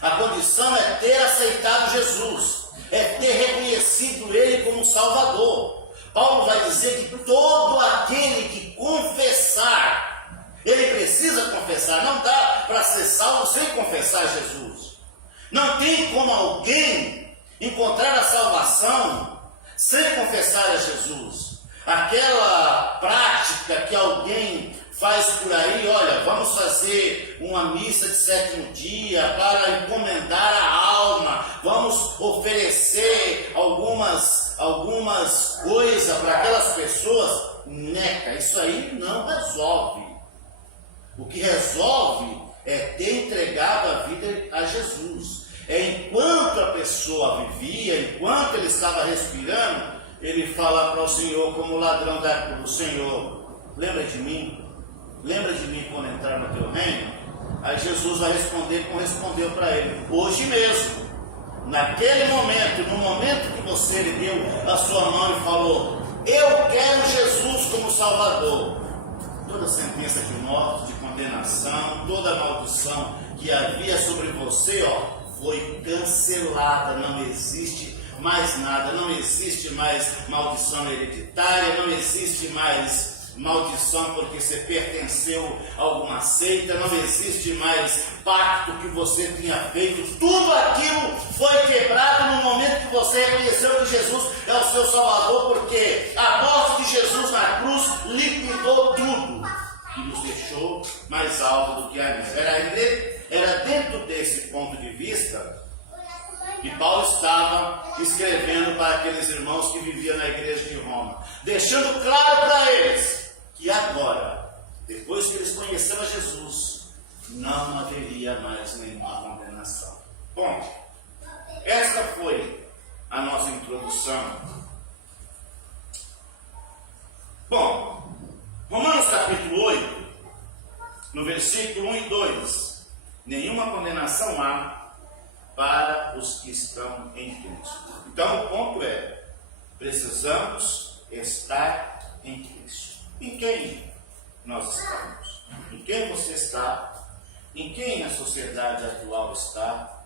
A condição é ter aceitado Jesus, é ter reconhecido Ele como Salvador. Paulo vai dizer que todo aquele que confessar, ele precisa confessar. Não dá para ser salvo sem confessar Jesus. Não tem como alguém encontrar a salvação sem confessar a Jesus. Aquela prática que alguém faz por aí, olha, vamos fazer uma missa de 7º dia para encomendar a alma, vamos oferecer algumas coisas para aquelas pessoas. Neca, isso aí não resolve. O que resolve é ter entregado a vida a Jesus. Enquanto a pessoa vivia, enquanto ele estava respirando, ele fala para o Senhor como ladrão da cruz: Senhor, lembra de mim? Lembra de mim quando entrar no teu reino? Aí Jesus vai responder como respondeu para ele: hoje mesmo, naquele momento, no momento que você ergueu a sua mão e falou: eu quero Jesus como Salvador, toda sentença de morte, de condenação, toda maldição que havia sobre você, foi cancelada. Não existe mais nada, não existe mais maldição hereditária, não existe mais maldição porque você pertenceu a alguma seita, não existe mais pacto que você tinha feito. Tudo aquilo foi quebrado no momento que você reconheceu que Jesus é o seu Salvador, porque a morte de Jesus na cruz liquidou tudo e nos deixou mais alto do que antes. Era dentro desse ponto de vista que Paulo estava escrevendo para aqueles irmãos que viviam na igreja de Roma, deixando claro para eles que agora, depois que eles conheceram a Jesus, não haveria mais nenhuma condenação. Bom, esta foi a nossa introdução. Bom, Romanos capítulo 8, no versículo 1 e 2, nenhuma condenação há para os que estão em Cristo. Então o ponto é, precisamos estar em Cristo. Em quem nós estamos? Em quem você está? Em quem a sociedade atual está?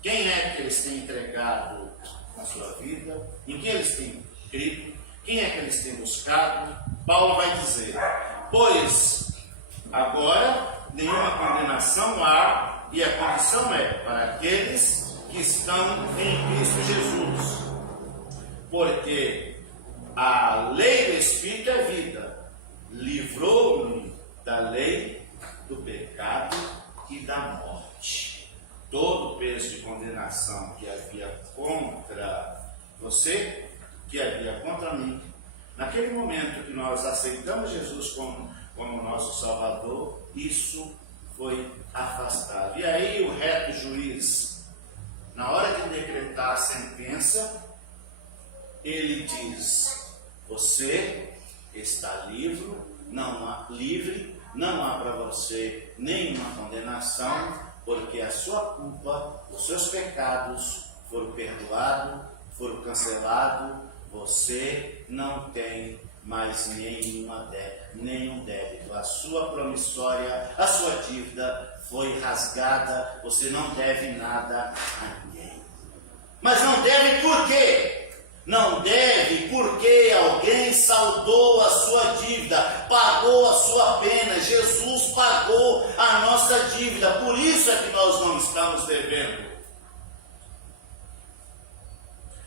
Quem é que eles têm entregado na sua vida? Em quem eles têm crido? Quem é que eles têm buscado? Paulo vai dizer: pois agora nenhuma condenação há, e a condição é para aqueles que estão em Cristo Jesus. Porque a lei do Espírito é vida, livrou-me da lei do pecado e da morte. Todo o peso de condenação que havia contra você, que havia contra mim, naquele momento que nós aceitamos Jesus como nosso Salvador, isso foi afastado. E aí o reto juiz, na hora de decretar a sentença, ele diz: você está livre, não há para você nenhuma condenação, porque a sua culpa, os seus pecados foram perdoados, foram cancelados, você não tem mais nenhum débito. A sua promissória, a sua dívida foi rasgada, você não deve nada a ninguém. Mas não deve por quê? Não deve porque alguém saldou a sua dívida, pagou a sua pena. Jesus pagou a nossa dívida, por isso é que nós não estamos devendo.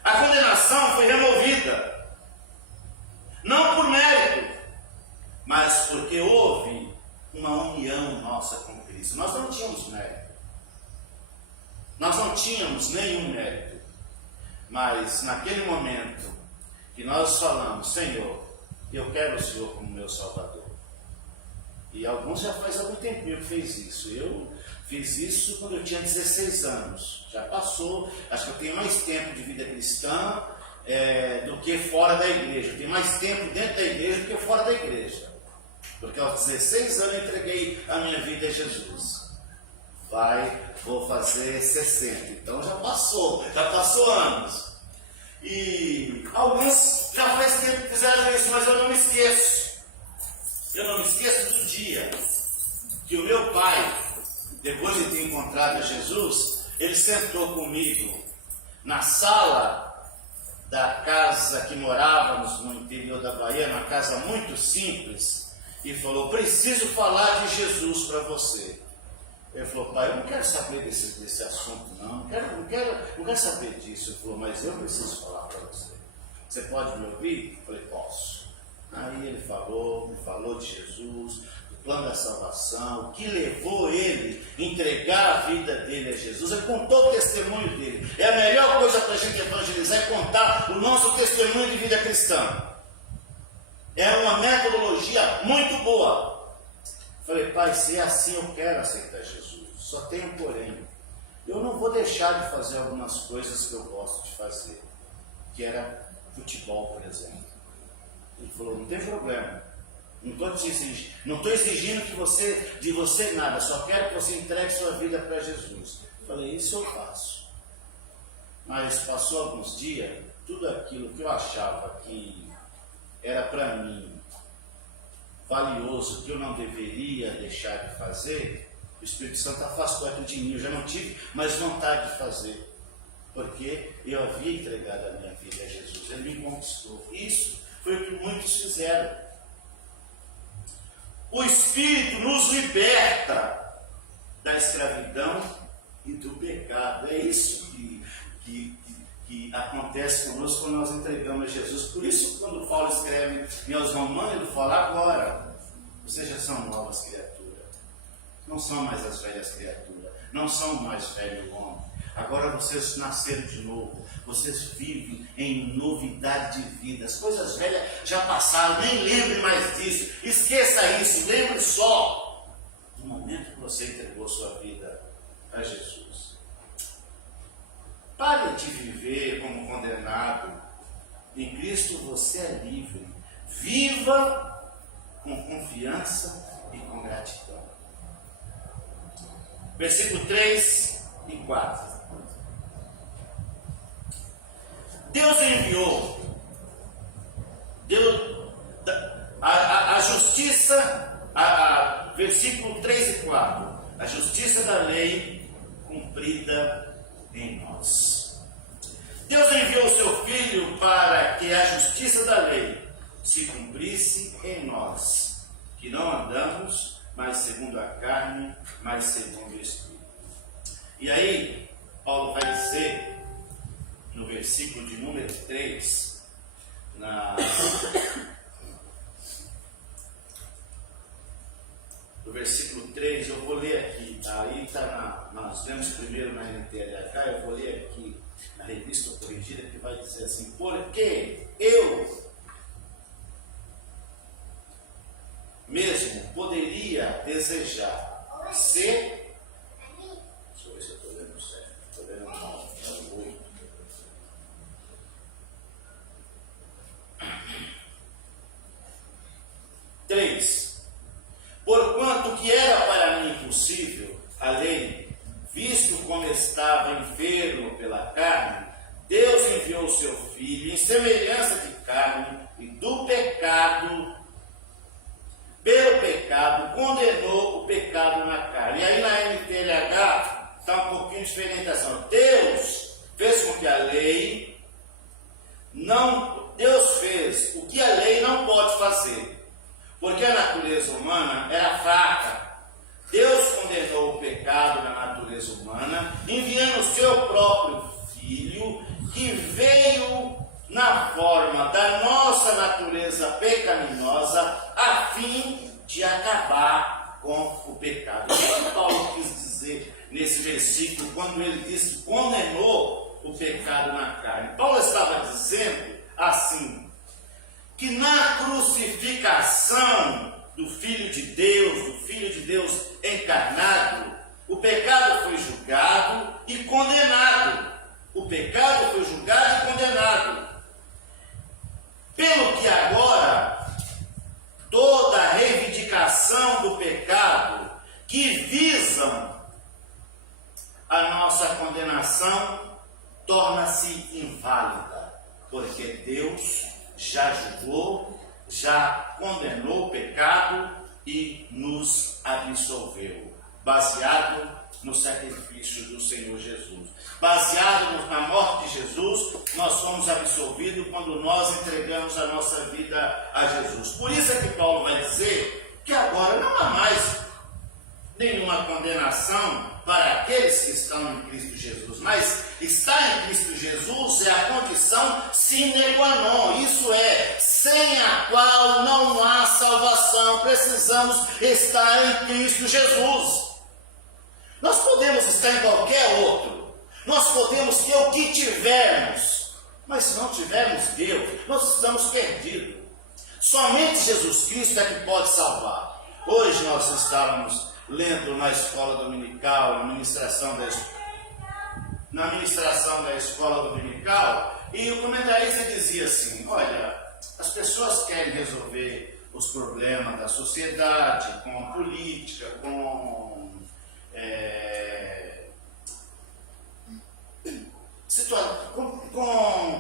A condenação foi removida, não por mérito, mas porque houve uma união nossa com Cristo. Nós não tínhamos mérito, nós não tínhamos nenhum mérito. Mas naquele momento que nós falamos: Senhor, eu quero o Senhor como meu Salvador. E alguns já faz algum tempinho que fez isso. Eu fiz isso quando eu tinha 16 anos. Já passou, acho que eu tenho mais tempo de vida cristã do que fora da igreja. Eu tenho mais tempo dentro da igreja do que fora da igreja. Porque aos 16 anos eu entreguei a minha vida a Jesus. Vou fazer 60, então já passou anos. E alguns já faz tempo que fizeram isso, mas eu não me esqueço. Eu não me esqueço do dia que o meu pai, depois de ter encontrado a Jesus, ele sentou comigo na sala da casa que morávamos no interior da Bahia, uma casa muito simples, e falou: preciso falar de Jesus para você. Ele falou: pai, eu não quero saber desse assunto, não quero saber disso. Ele falou: mas eu preciso falar para você. Você pode me ouvir? Eu falei: posso. Aí ele me falou de Jesus, do plano da salvação, o que levou ele a entregar a vida dele a Jesus. Ele contou o testemunho dele. É a melhor coisa para a gente evangelizar, é contar o nosso testemunho de vida cristã. É uma metodologia muito boa. Falei: pai, se é assim, eu quero aceitar Jesus. Só tem um porém: eu não vou deixar de fazer algumas coisas que eu gosto de fazer, que era futebol, por exemplo. Ele falou: não tem problema, não estou exigindo de você nada, só quero que você entregue sua vida para Jesus. Eu falei: isso eu faço. Mas passou alguns dias, tudo aquilo que eu achava que era para mim valioso, que eu não deveria deixar de fazer, o Espírito Santo afastou aquilo de mim. Eu já não tive mais vontade de fazer, porque eu havia entregado a minha vida a Jesus. Ele me conquistou. Isso foi o que muitos fizeram. O Espírito nos liberta da escravidão e do pecado. É isso que acontece conosco quando nós entregamos a Jesus. Por isso, quando Paulo escreve em aos Romanos, ele fala: agora vocês já são novas criaturas, não são mais as velhas criaturas, não são mais velho homem. Agora vocês nasceram de novo, vocês vivem em novidade de vida. As coisas velhas já passaram, nem lembre mais disso, esqueça isso, lembre só do momento que você entregou sua vida a Jesus. Pare de viver como condenado. Em Cristo você é livre. Viva com confiança e com gratidão. Versículo 3 e 4. Deus enviou a justiça, versículo 3 e 4, a justiça da lei cumprida em nós. Deus enviou o seu Filho para que a justiça da lei se cumprisse em nós, que não andamos mais segundo a carne, mas segundo o Espírito. E aí, Paulo vai dizer, no versículo de número 3, no versículo 3, eu vou ler aqui, aí está nós vemos primeiro na NTLH, eu vou ler aqui na Revista Corrigida, que vai dizer assim: porque eu mesmo poderia desejar ser, deixa eu ver se eu estou lendo certo, estou lendo mal, é o 8. Porquanto que era para mim impossível a lei, visto como estava enfermo pela carne, Deus enviou o seu Filho em semelhança de carne, e do pecado, pelo pecado, condenou o pecado na carne. E aí na NTLH está um pouquinho diferente assim. Deus fez com que a lei Deus fez o que a lei não pode fazer. Porque a natureza humana era fraca. Deus condenou o pecado na natureza humana, enviando o seu próprio Filho, que veio na forma da nossa natureza pecaminosa, a fim de acabar com o pecado. O que Paulo quis dizer nesse versículo, quando ele disse que condenou o pecado na carne? Paulo estava dizendo assim, que na crucificação do Filho de Deus encarnado, o pecado foi julgado e condenado. O pecado foi julgado e condenado. Pelo que agora, toda a reivindicação do pecado que visam a nossa condenação torna-se inválida, porque Deus já julgou, já condenou o pecado e nos absolveu. baseado no sacrifício do Senhor Jesus. Baseado na morte de Jesus, nós somos absolvidos quando nós entregamos a nossa vida a Jesus. Por isso é que Paulo vai dizer que agora não há mais nenhuma condenação para aqueles que estão em Cristo Jesus, mas estar em Cristo Jesus é a condição sine qua non, isso é, sem a qual não há salvação. Precisamos estar em Cristo Jesus. Nós podemos estar em qualquer outro, nós podemos ter o que tivermos, mas se não tivermos Deus, nós estamos perdidos. Somente Jesus Cristo é que pode salvar. Hoje nós estávamos lendo na escola dominical, na ministração da escola dominical, e o comentarista dizia assim: olha, as pessoas querem resolver os problemas da sociedade com a política, com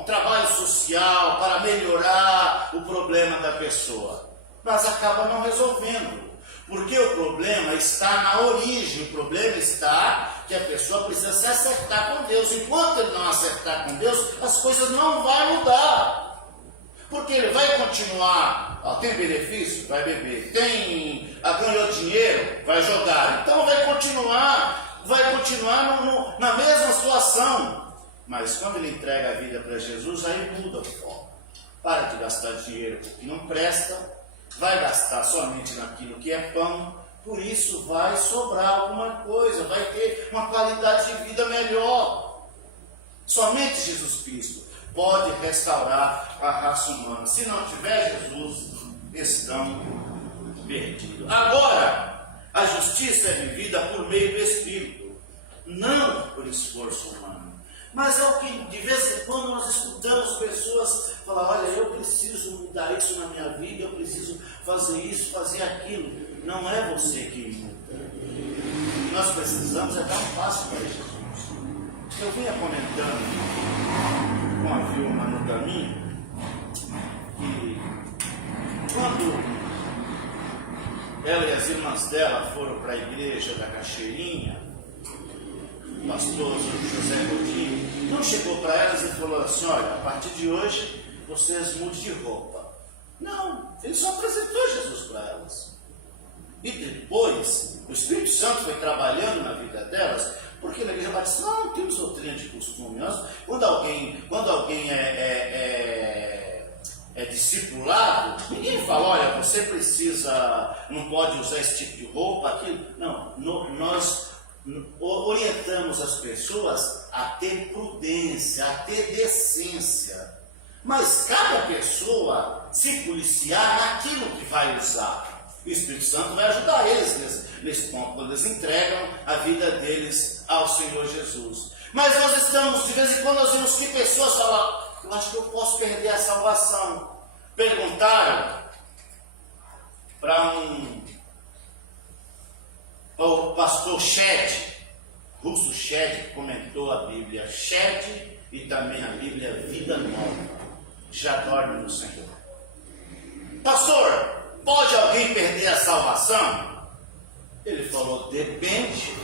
trabalho social para melhorar o problema da pessoa, mas acaba não resolvendo, porque o problema está na origem. O problema está que a pessoa precisa se acertar com Deus. Enquanto ele não acertar com Deus, as coisas não vão mudar, porque ele vai continuar, tem benefício, vai beber, ganhou dinheiro, vai jogar, então vai continuar na mesma situação. Mas quando ele entrega a vida para Jesus, aí muda o foco. Para de gastar dinheiro com o que não presta, vai gastar somente naquilo que é pão, por isso vai sobrar alguma coisa, vai ter uma qualidade de vida melhor. Somente Jesus Cristo pode restaurar a raça humana. Se não tiver Jesus, estão perdidos. Agora, a justiça é vivida por meio do Espírito, não por esforço humano. Mas é o que de vez em quando nós escutamos pessoas falar: olha, eu preciso mudar isso na minha vida, eu preciso fazer isso, fazer aquilo. Não é você que muda. Nós precisamos dar um passo para Jesus. Eu vinha comentando com a Vilma no caminho que quando ela e as irmãs dela foram para a igreja da Cachoeirinha, o pastor José Godinho não chegou para elas e falou assim: olha, a partir de hoje vocês mudem de roupa. Não, ele só apresentou Jesus para elas. E depois o Espírito Santo foi trabalhando na vida delas, porque na igreja batista não temos doutrina de costume. Quando alguém é discipulado, ninguém fala: olha, você não pode usar esse tipo de roupa, aquilo. Não, nós orientamos as pessoas a ter prudência, a ter decência, mas cada pessoa se policiar naquilo que vai usar. O Espírito Santo vai ajudar eles nesse ponto, quando eles entregam a vida deles ao Senhor Jesus. Mas nós estamos, de vez em quando, nós vemos que pessoas falam: eu acho que eu posso perder a salvação. Perguntaram para o pastor Shed, Russo Shed, que comentou a Bíblia Shed e também a Bíblia Vida Nova, já dorme no Senhor. Pastor, pode alguém perder a salvação? Ele falou: depende.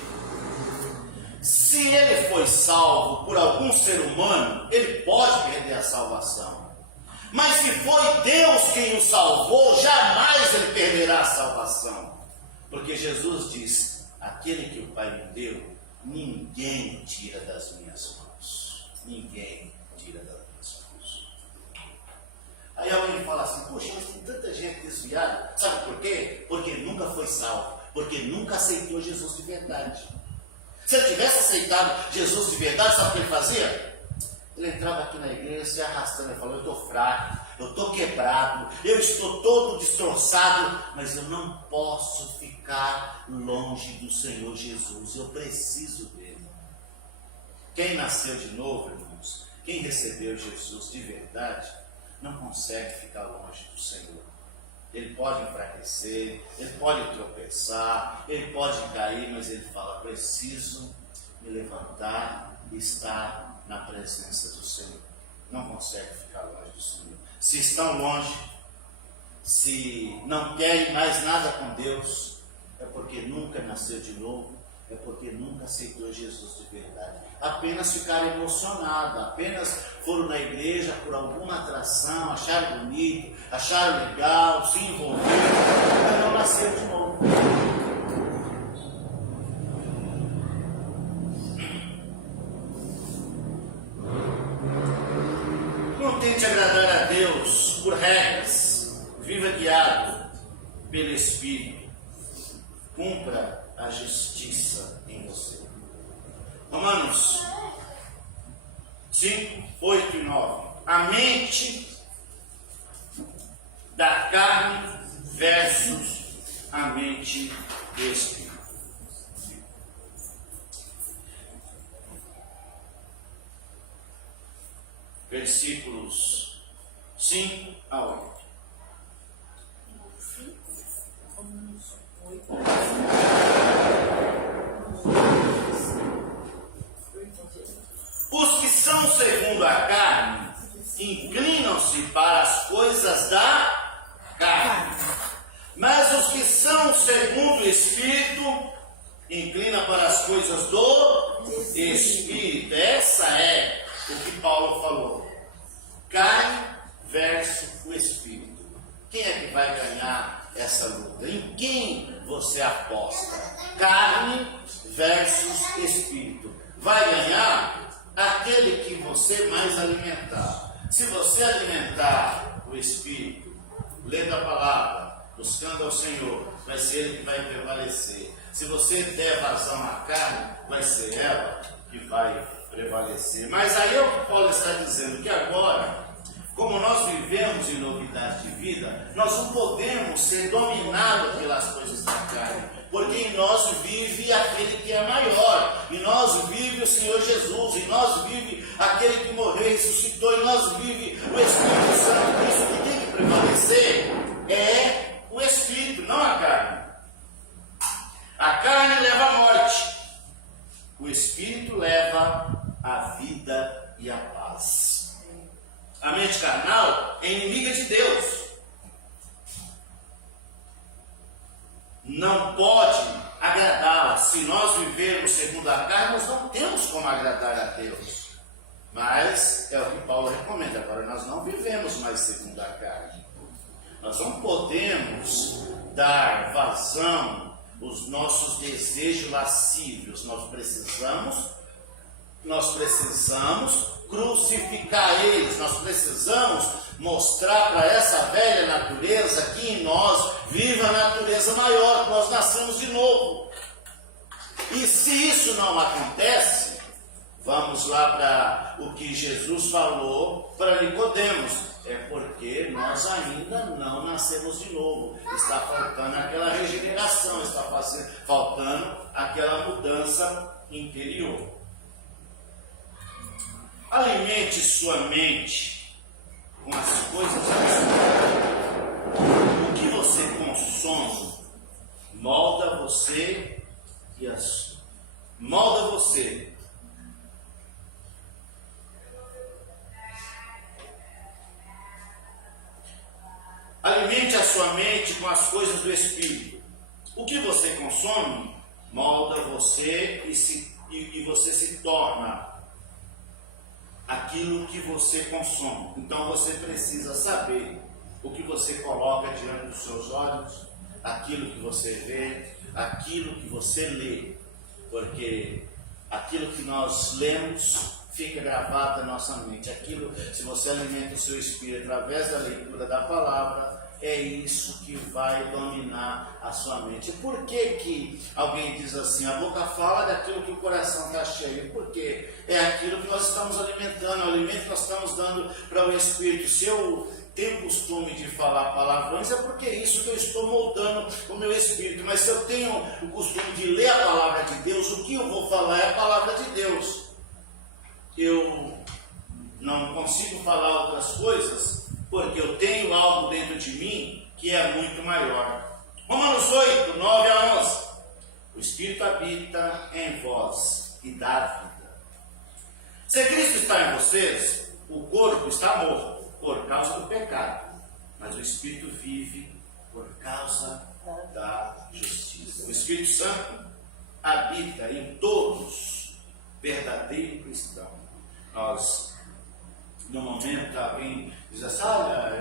Se ele foi salvo por algum ser humano, ele pode perder a salvação. Mas se foi Deus quem o salvou, jamais ele perderá a salvação. Porque Jesus diz: aquele que o Pai me deu, ninguém tira das minhas mãos. Ninguém tira das minhas mãos. Aí alguém fala assim: poxa, mas tem tanta gente desviada. Sabe por quê? Porque nunca foi salvo. Porque nunca aceitou Jesus de verdade. Se ele tivesse aceitado Jesus de verdade, sabe o que ele fazia? Ele entrava aqui na igreja se arrastando, ele falou: eu estou fraco, eu estou quebrado, eu estou todo destroçado, mas eu não posso ficar longe do Senhor Jesus, eu preciso dele. Quem nasceu de novo, irmãos, quem recebeu Jesus de verdade, não consegue ficar longe do Senhor. Ele pode enfraquecer, ele pode tropeçar, ele pode cair, mas ele fala: preciso me levantar e estar na presença do Senhor. Não consegue ficar longe do Senhor. Se estão longe, se não querem mais nada com Deus, é porque nunca nasceu de novo é porque nunca aceitou Jesus de verdade. Apenas ficaram emocionados, apenas foram na igreja por alguma atração, acharam bonito, acharam legal, se envolveram, mas não nasceram de novo. Não tente agradar a Deus por regras, viva guiado pelo Espírito, cumpra a justiça em você. Romanos 5, 8 e 9. A mente da carne versus a mente do Espírito. Versículos 5 a 8. Os que são segundo a carne inclinam-se para as coisas da carne, mas os que são segundo o Espírito inclinam para as coisas do Espírito. Essa é o que Paulo falou: carne versus o Espírito. Quem é que vai ganhar essa luta? Em quem você aposta? Carne versus Espírito. Vai ganhar aquele que você mais alimentar. Se você alimentar o Espírito, lendo a palavra, buscando ao Senhor, vai ser ele que vai prevalecer. Se você der vazão à carne, vai ser ela que vai prevalecer. Mas aí é o que Paulo está dizendo, que agora, como nós vivemos em novidade de vida, nós não podemos ser dominados pelas coisas da carne, porque em nós vive aquele que é maior, em nós vive o Senhor Jesus, em nós vive aquele que morreu e ressuscitou, em nós vive o Espírito Santo. Isso que tem que prevalecer é o Espírito, não a carne. A carne leva à morte, o Espírito leva à vida e à paz. A mente carnal é inimiga de Deus. Não pode agradá-la. Se nós vivermos segundo a carne, nós não temos como agradar a Deus. Mas é o que Paulo recomenda. Agora, nós não vivemos mais segundo a carne. Nós não podemos dar vazão aos nossos desejos lascívios. Nós precisamos crucificar eles. Nós precisamos mostrar para essa velha natureza que em nós vive a natureza maior, que nós nascemos de novo. E se isso não acontece, vamos lá para o que Jesus falou para Nicodemos: é porque nós ainda não nascemos de novo. Está faltando aquela regeneração, está faltando aquela mudança interior. Alimente sua mente com as coisas da sua vida. O que você consome molda você e molda você. Alimente a sua mente com as coisas do Espírito. O que você consome molda você e você se torna aquilo que você consome. Então você precisa saber o que você coloca diante dos seus olhos, aquilo que você vê, aquilo que você lê, porque aquilo que nós lemos fica gravado na nossa mente. Aquilo, se você alimenta o seu espírito através da leitura da palavra, é isso que vai dominar a sua mente. Por que alguém diz assim: a boca fala daquilo que o coração está cheio? Porque é aquilo que nós estamos alimentando, é o alimento que nós estamos dando para o Espírito. Se eu tenho costume de falar palavrões, é porque é isso que eu estou moldando o meu Espírito. Mas se eu tenho o costume de ler a palavra de Deus, o que eu vou falar é a palavra de Deus. Eu não consigo falar outras coisas, porque eu tenho algo dentro de mim que é muito maior. Romanos 8, 9 a 11. O Espírito habita em vós e dá vida. Se Cristo está em vocês, o corpo está morto por causa do pecado, mas o Espírito vive por causa da justiça. O Espírito Santo habita em todos, verdadeiro cristão. Nós, no momento, alguém diz assim: olha,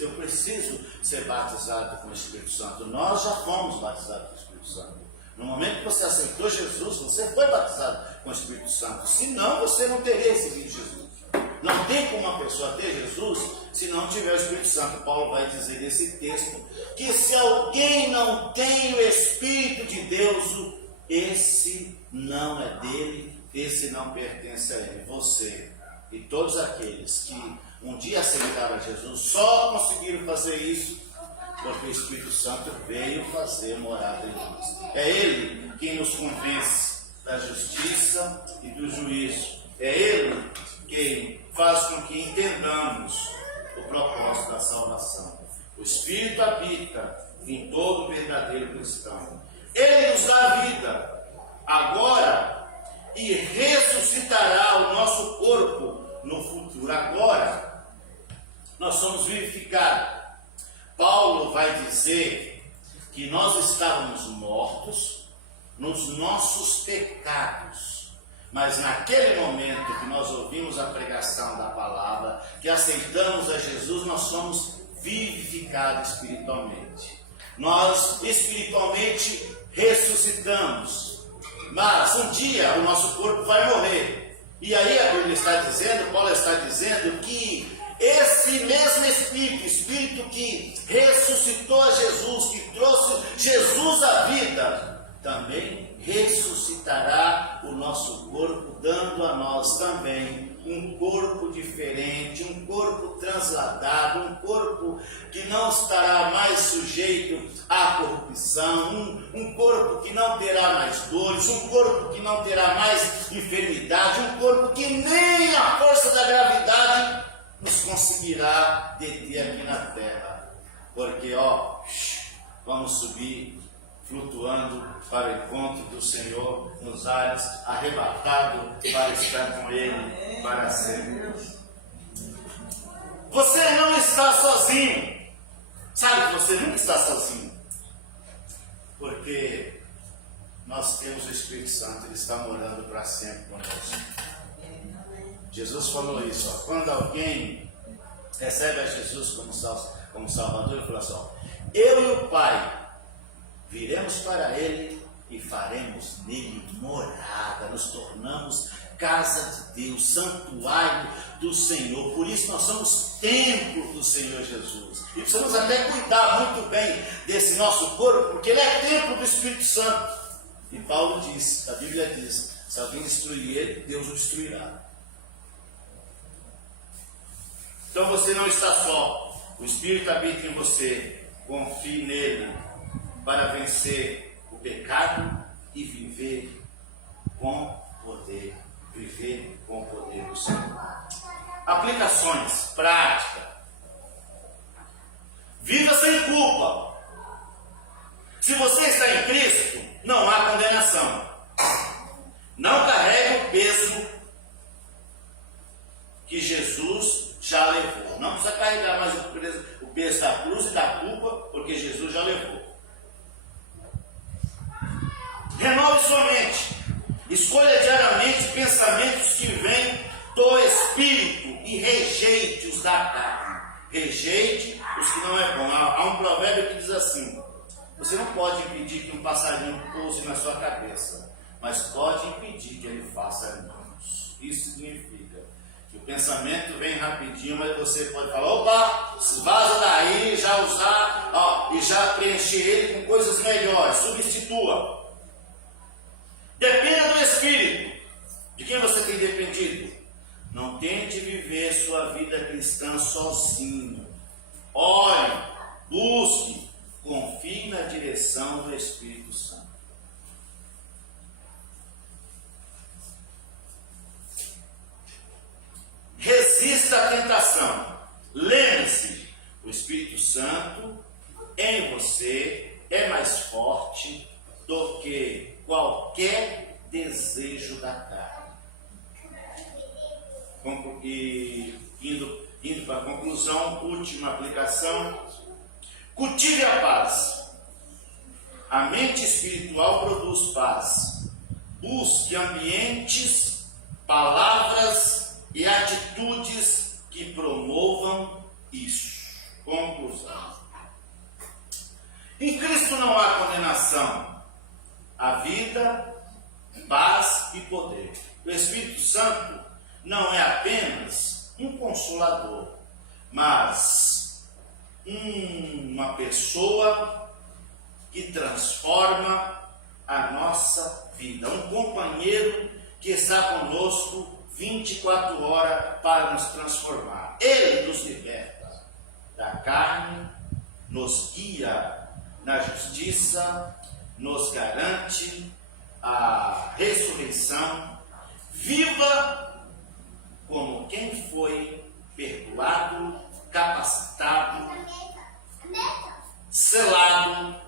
eu preciso ser batizado com o Espírito Santo. Nós já fomos batizados com o Espírito Santo. No momento que você aceitou Jesus, você foi batizado com o Espírito Santo. Senão, você não teria recebido Jesus. Não tem como uma pessoa ter Jesus se não tiver o Espírito Santo. Paulo vai dizer nesse texto que se alguém não tem o Espírito de Deus, esse não é dele, esse não pertence a ele. Você e todos aqueles que um dia aceitaram Jesus só conseguiram fazer isso porque o Espírito Santo veio fazer morada em nós. É Ele quem nos convence da justiça e do juízo. É Ele quem faz com que entendamos o propósito da salvação. O Espírito habita em todo verdadeiro cristão. Ele nos dá a vida agora e ressuscitará o nosso corpo no futuro. Agora nós somos vivificados. Paulo vai dizer que nós estávamos mortos nos nossos pecados, mas naquele momento que nós ouvimos a pregação da palavra, que aceitamos a Jesus, nós somos vivificados espiritualmente. Nós espiritualmente ressuscitamos, mas um dia o nosso corpo vai morrer. E aí a Bíblia está dizendo, Paulo está dizendo que esse mesmo Espírito que ressuscitou a Jesus, que trouxe Jesus à vida, também ressuscitará o nosso corpo, dando a nós também um corpo diferente, um corpo transladado, um corpo que não estará mais sujeito à corrupção, um corpo que não terá mais dores, um corpo que não terá mais enfermidade, um corpo que nem a força da gravidade nos conseguirá deter aqui na terra, porque vamos subir flutuando para o encontro do Senhor nos ares, arrebatado para estar com Ele para sempre. Você não está sozinho. Sabe que você nunca está sozinho, porque nós temos o Espírito Santo, Ele está morando para sempre conosco. Jesus falou isso, quando alguém recebe a Jesus como Salvador, ele falou assim: eu e o Pai viremos para Ele e faremos nele morada, nos tornamos casa de Deus, santuário do Senhor. Por isso nós somos templo do Senhor Jesus. E precisamos até cuidar muito bem desse nosso corpo, porque ele é templo do Espírito Santo. E Paulo diz, a Bíblia diz, se alguém destruir ele, Deus o destruirá. Então você não está só. O Espírito habita em você. Confie nele para vencer o pecado e viver com poder. Viver com o poder do Senhor. Aplicações, prática. Viva sem culpa. Se você está em Cristo, não há condenação. Não carregue o peso que Jesus já levou. Não precisa carregar mais o peso da cruz e da culpa, porque Jesus já levou. Renove sua mente. Escolha diariamente pensamentos que vêm do Espírito e rejeite os da carne. Rejeite os que não é bom. Há um provérbio que diz assim: você não pode impedir que um passarinho pouse na sua cabeça, mas pode impedir que ele faça aninhos. Isso significa que o pensamento vem rapidinho, mas você pode falar: opa, vaza daí, já usar, e já preencher ele com coisas melhores. Substitua. Dependa do Espírito. De quem você tem dependido? Não tente viver sua vida cristã sozinho. Ore, busque, confie na direção do Espírito Santo. Resista à tentação. Lembre-se, o Espírito Santo em você é mais forte do que qualquer desejo da carne. E indo para a conclusão, última aplicação: cultive a paz. A mente espiritual produz paz. busque ambientes, palavras e atitudes que promovam isso. Conclusão. Em Cristo não há condenação. Há vida, paz e poder. O Espírito Santo não é apenas um consolador, mas uma pessoa que transforma a nossa vida. Um companheiro que está conosco 24 horas para nos transformar. Ele nos liberta da carne, nos guia na justiça, nos garante a ressurreição. Viva como quem foi perdoado, capacitado, selado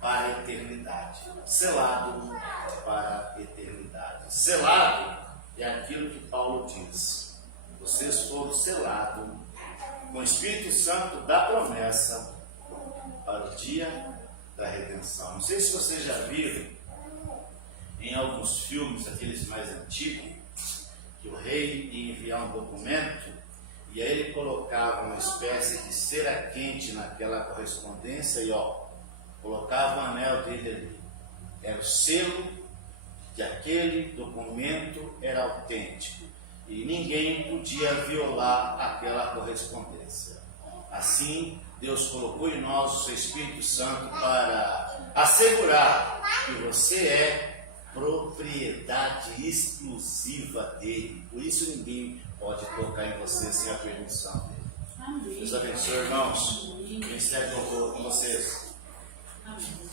para a eternidade. Selado para a eternidade. Selado é aquilo que Paulo diz. Vocês foram selados com o Espírito Santo da promessa para o dia da redenção. Não sei se vocês já viram em alguns filmes, aqueles mais antigos, que o rei ia enviar um documento e aí ele colocava uma espécie de cera quente naquela correspondência e colocava o anel dele ali. Era o selo que aquele documento era autêntico e ninguém podia violar aquela correspondência. Assim, Deus colocou em nós o seu Espírito Santo para assegurar que você é propriedade exclusiva dele. Por isso ninguém pode tocar em você sem a permissão dele. Amém. Deus abençoe, irmãos. Amém. Ministério de louvor com vocês. Amém.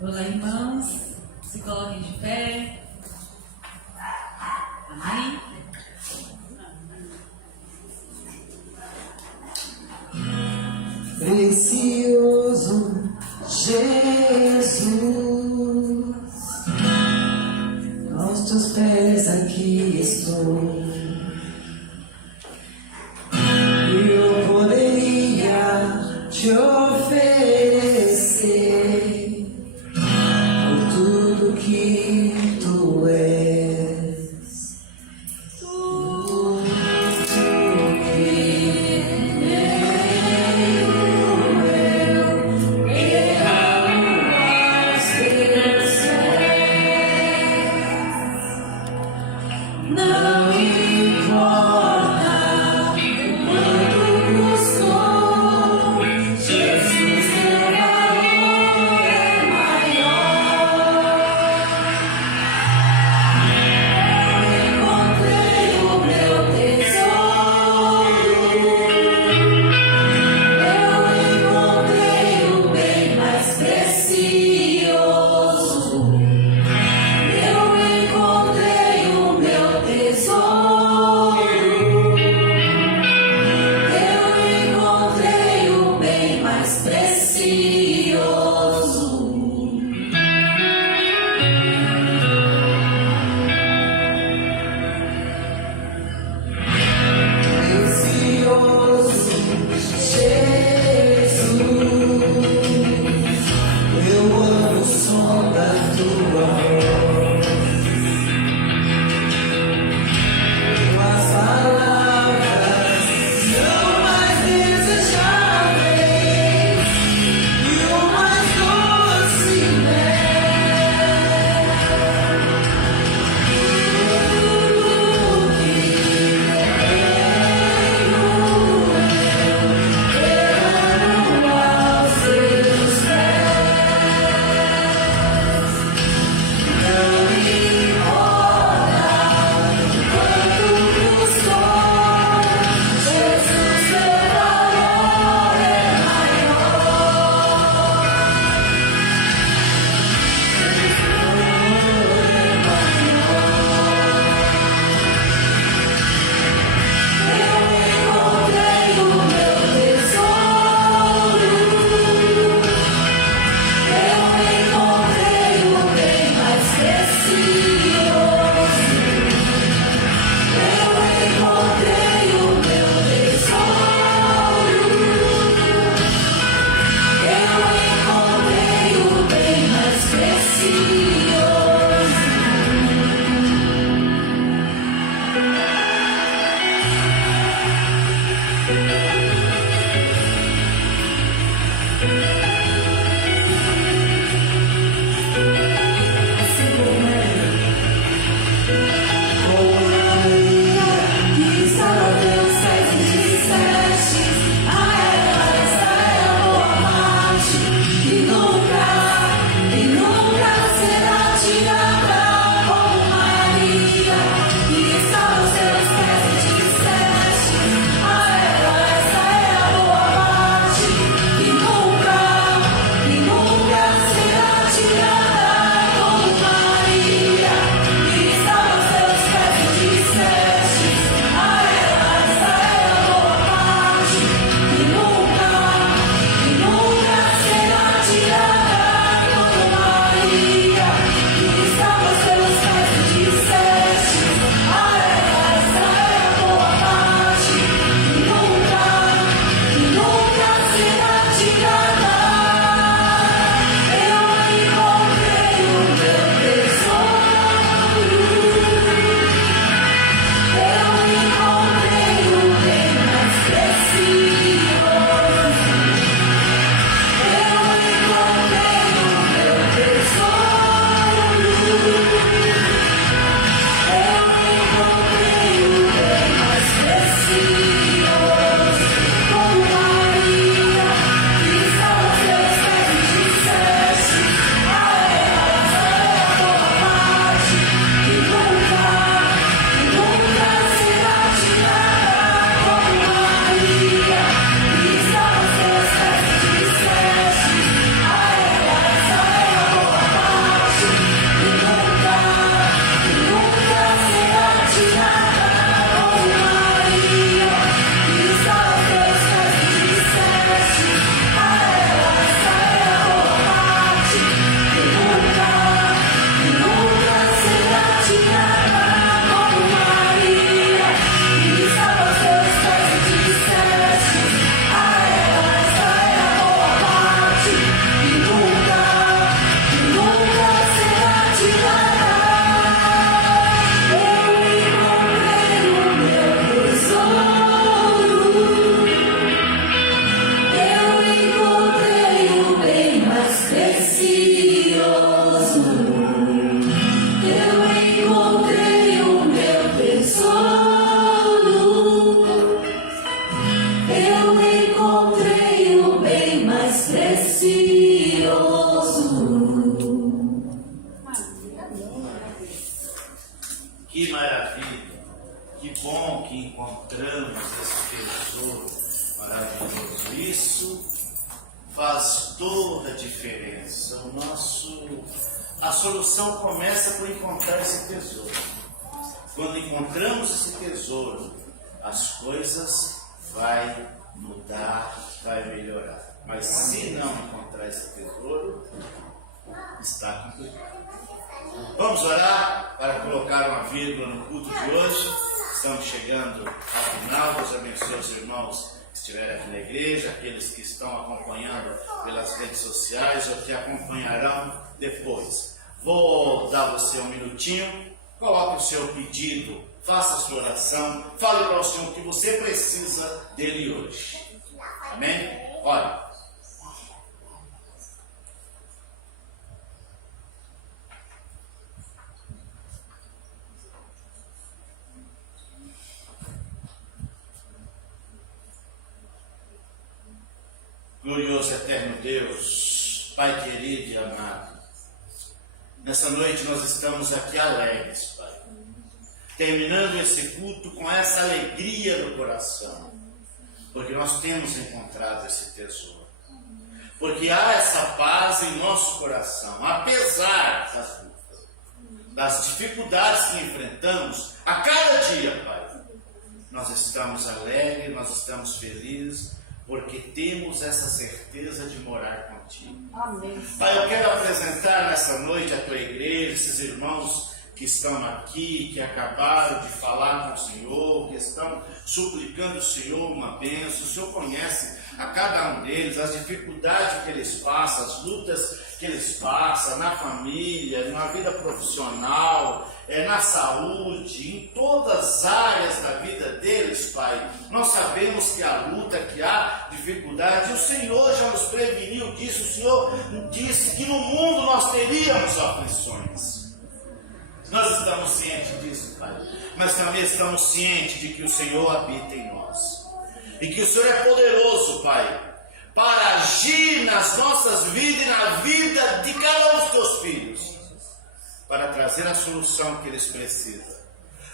Olá, irmãos, se coloquem de pé. Amém? Precioso Jesus, aos teus pés aqui estou. Eu poderia te oferecer por tudo que tu és. Tudo que eu Que maravilha! Que bom que encontramos esse tesouro maravilhoso. Isso faz toda a diferença. A solução começa por encontrar esse tesouro. Quando encontramos esse tesouro, as coisas vai mudar, vai melhorar. Mas se não encontrar esse tesouro, está complicado. Vamos orar para colocar uma vírgula no culto de hoje. Estamos chegando ao final. Deus abençoe os irmãos que estiverem aqui na igreja, aqueles que estão acompanhando pelas redes sociais ou que acompanharão depois. Vou dar você um minutinho, coloque o seu pedido, faça a sua oração, fale para o Senhor o que você precisa dele hoje. Amém? Olha. Glorioso eterno Deus, Pai querido e amado, nessa noite nós estamos aqui alegres, Pai, terminando esse culto com essa alegria no coração, porque nós temos encontrado esse tesouro, porque há essa paz em nosso coração, apesar das lutas, das dificuldades que enfrentamos a cada dia, Pai. Nós estamos alegres, nós estamos felizes, porque temos essa certeza de morar contigo. Amém. Pai, eu quero apresentar nessa noite a tua igreja, esses irmãos que estão aqui, que acabaram de falar com o Senhor, que estão suplicando o Senhor uma bênção. O Senhor conhece a cada um deles, as dificuldades que eles passam, as lutas que eles passam na família, na vida profissional, na saúde, em todas as áreas da vida deles, Pai. Nós sabemos que há luta, que há dificuldade, e o Senhor já nos preveniu disso. O Senhor disse que no mundo nós teríamos aflições. Nós estamos cientes disso, Pai, mas também estamos cientes de que o Senhor habita em nós, e que o Senhor é poderoso, Pai, para agir nas nossas vidas e na vida de cada um dos teus filhos, para trazer a solução que eles precisam,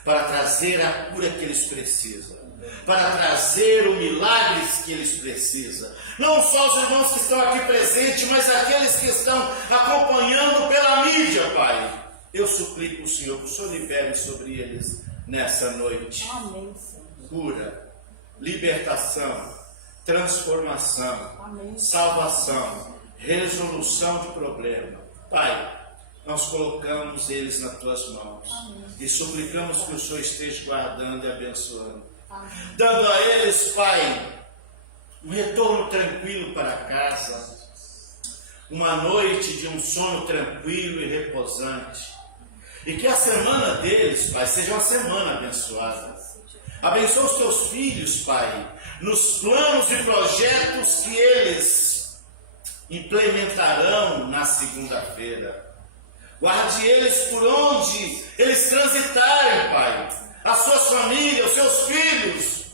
para trazer a cura que eles precisam, para trazer o milagre que eles precisam. Não só os irmãos que estão aqui presentes, mas aqueles que estão acompanhando pela mídia, Pai. Eu suplico o Senhor que o Senhor libere sobre eles nessa noite. Amém, Senhor. Cura, libertação, transformação, Amém. salvação, resolução de problema. Pai, nós colocamos eles nas tuas mãos. Amém. E suplicamos que o Senhor esteja guardando e abençoando. Amém. Dando a eles, Pai, um retorno tranquilo para casa, uma noite de um sono tranquilo e repousante. E que a semana deles, Pai, seja uma semana abençoada. Abençoa os teus filhos, Pai, nos planos e projetos que eles implementarão na segunda-feira. Guarde eles por onde eles transitarem, Pai. As suas famílias, os seus filhos.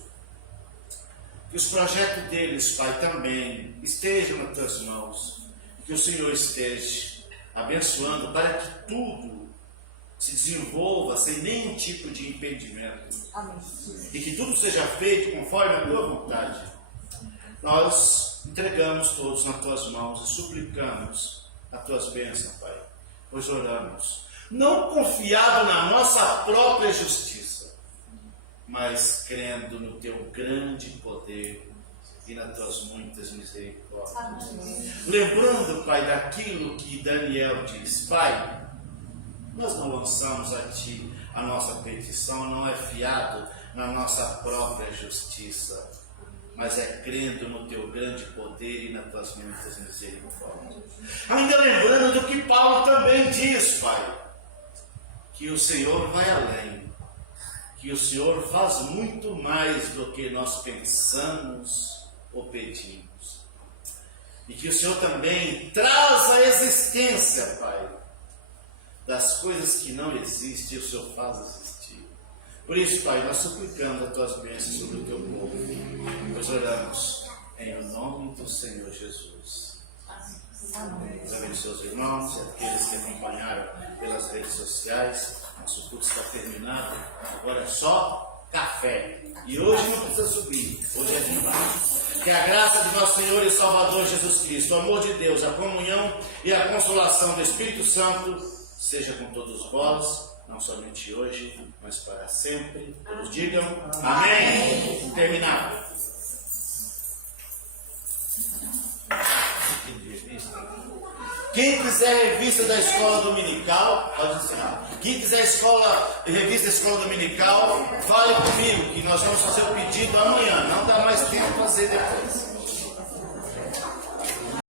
Que os projetos deles, Pai, também estejam nas tuas mãos. Que o Senhor esteja abençoando para que tudo se desenvolva sem nenhum tipo de impedimento. Amém. E que tudo seja feito conforme a tua vontade. Nós entregamos todos nas tuas mãos e suplicamos as tuas bênçãos, Pai. Pois oramos, não confiado na nossa própria justiça, mas crendo no teu grande poder e nas tuas muitas misericórdias. Amém. Lembrando, Pai, daquilo que Daniel diz, Pai, nós não lançamos a Ti a nossa petição, não é fiado na nossa própria justiça, mas é crendo no Teu grande poder e nas Tuas muitas misericórdias. Ainda lembrando do que Paulo também diz, Pai, que o Senhor vai além, que o Senhor faz muito mais do que nós pensamos ou pedimos, e que o Senhor também traz a existência, Pai, das coisas que não existem, o Senhor faz existir. Por isso, Pai, nós suplicamos as tuas bênçãos sobre o teu povo. Nós oramos em nome do Senhor Jesus. Deus abençoe os irmãos e aqueles que acompanharam pelas redes sociais. Nosso culto está terminado. Agora é só café. E hoje não precisa subir. Hoje é de baixo. Que a graça de nosso Senhor e Salvador Jesus Cristo, o amor de Deus, a comunhão e a consolação do Espírito Santo seja com todos vós, não somente hoje, mas para sempre. Todos digam amém. Terminado. Quem quiser revista da escola dominical, pode ensinar. Quem quiser revista da escola dominical, fale comigo, que nós vamos fazer o pedido amanhã. Não dá mais tempo para fazer depois.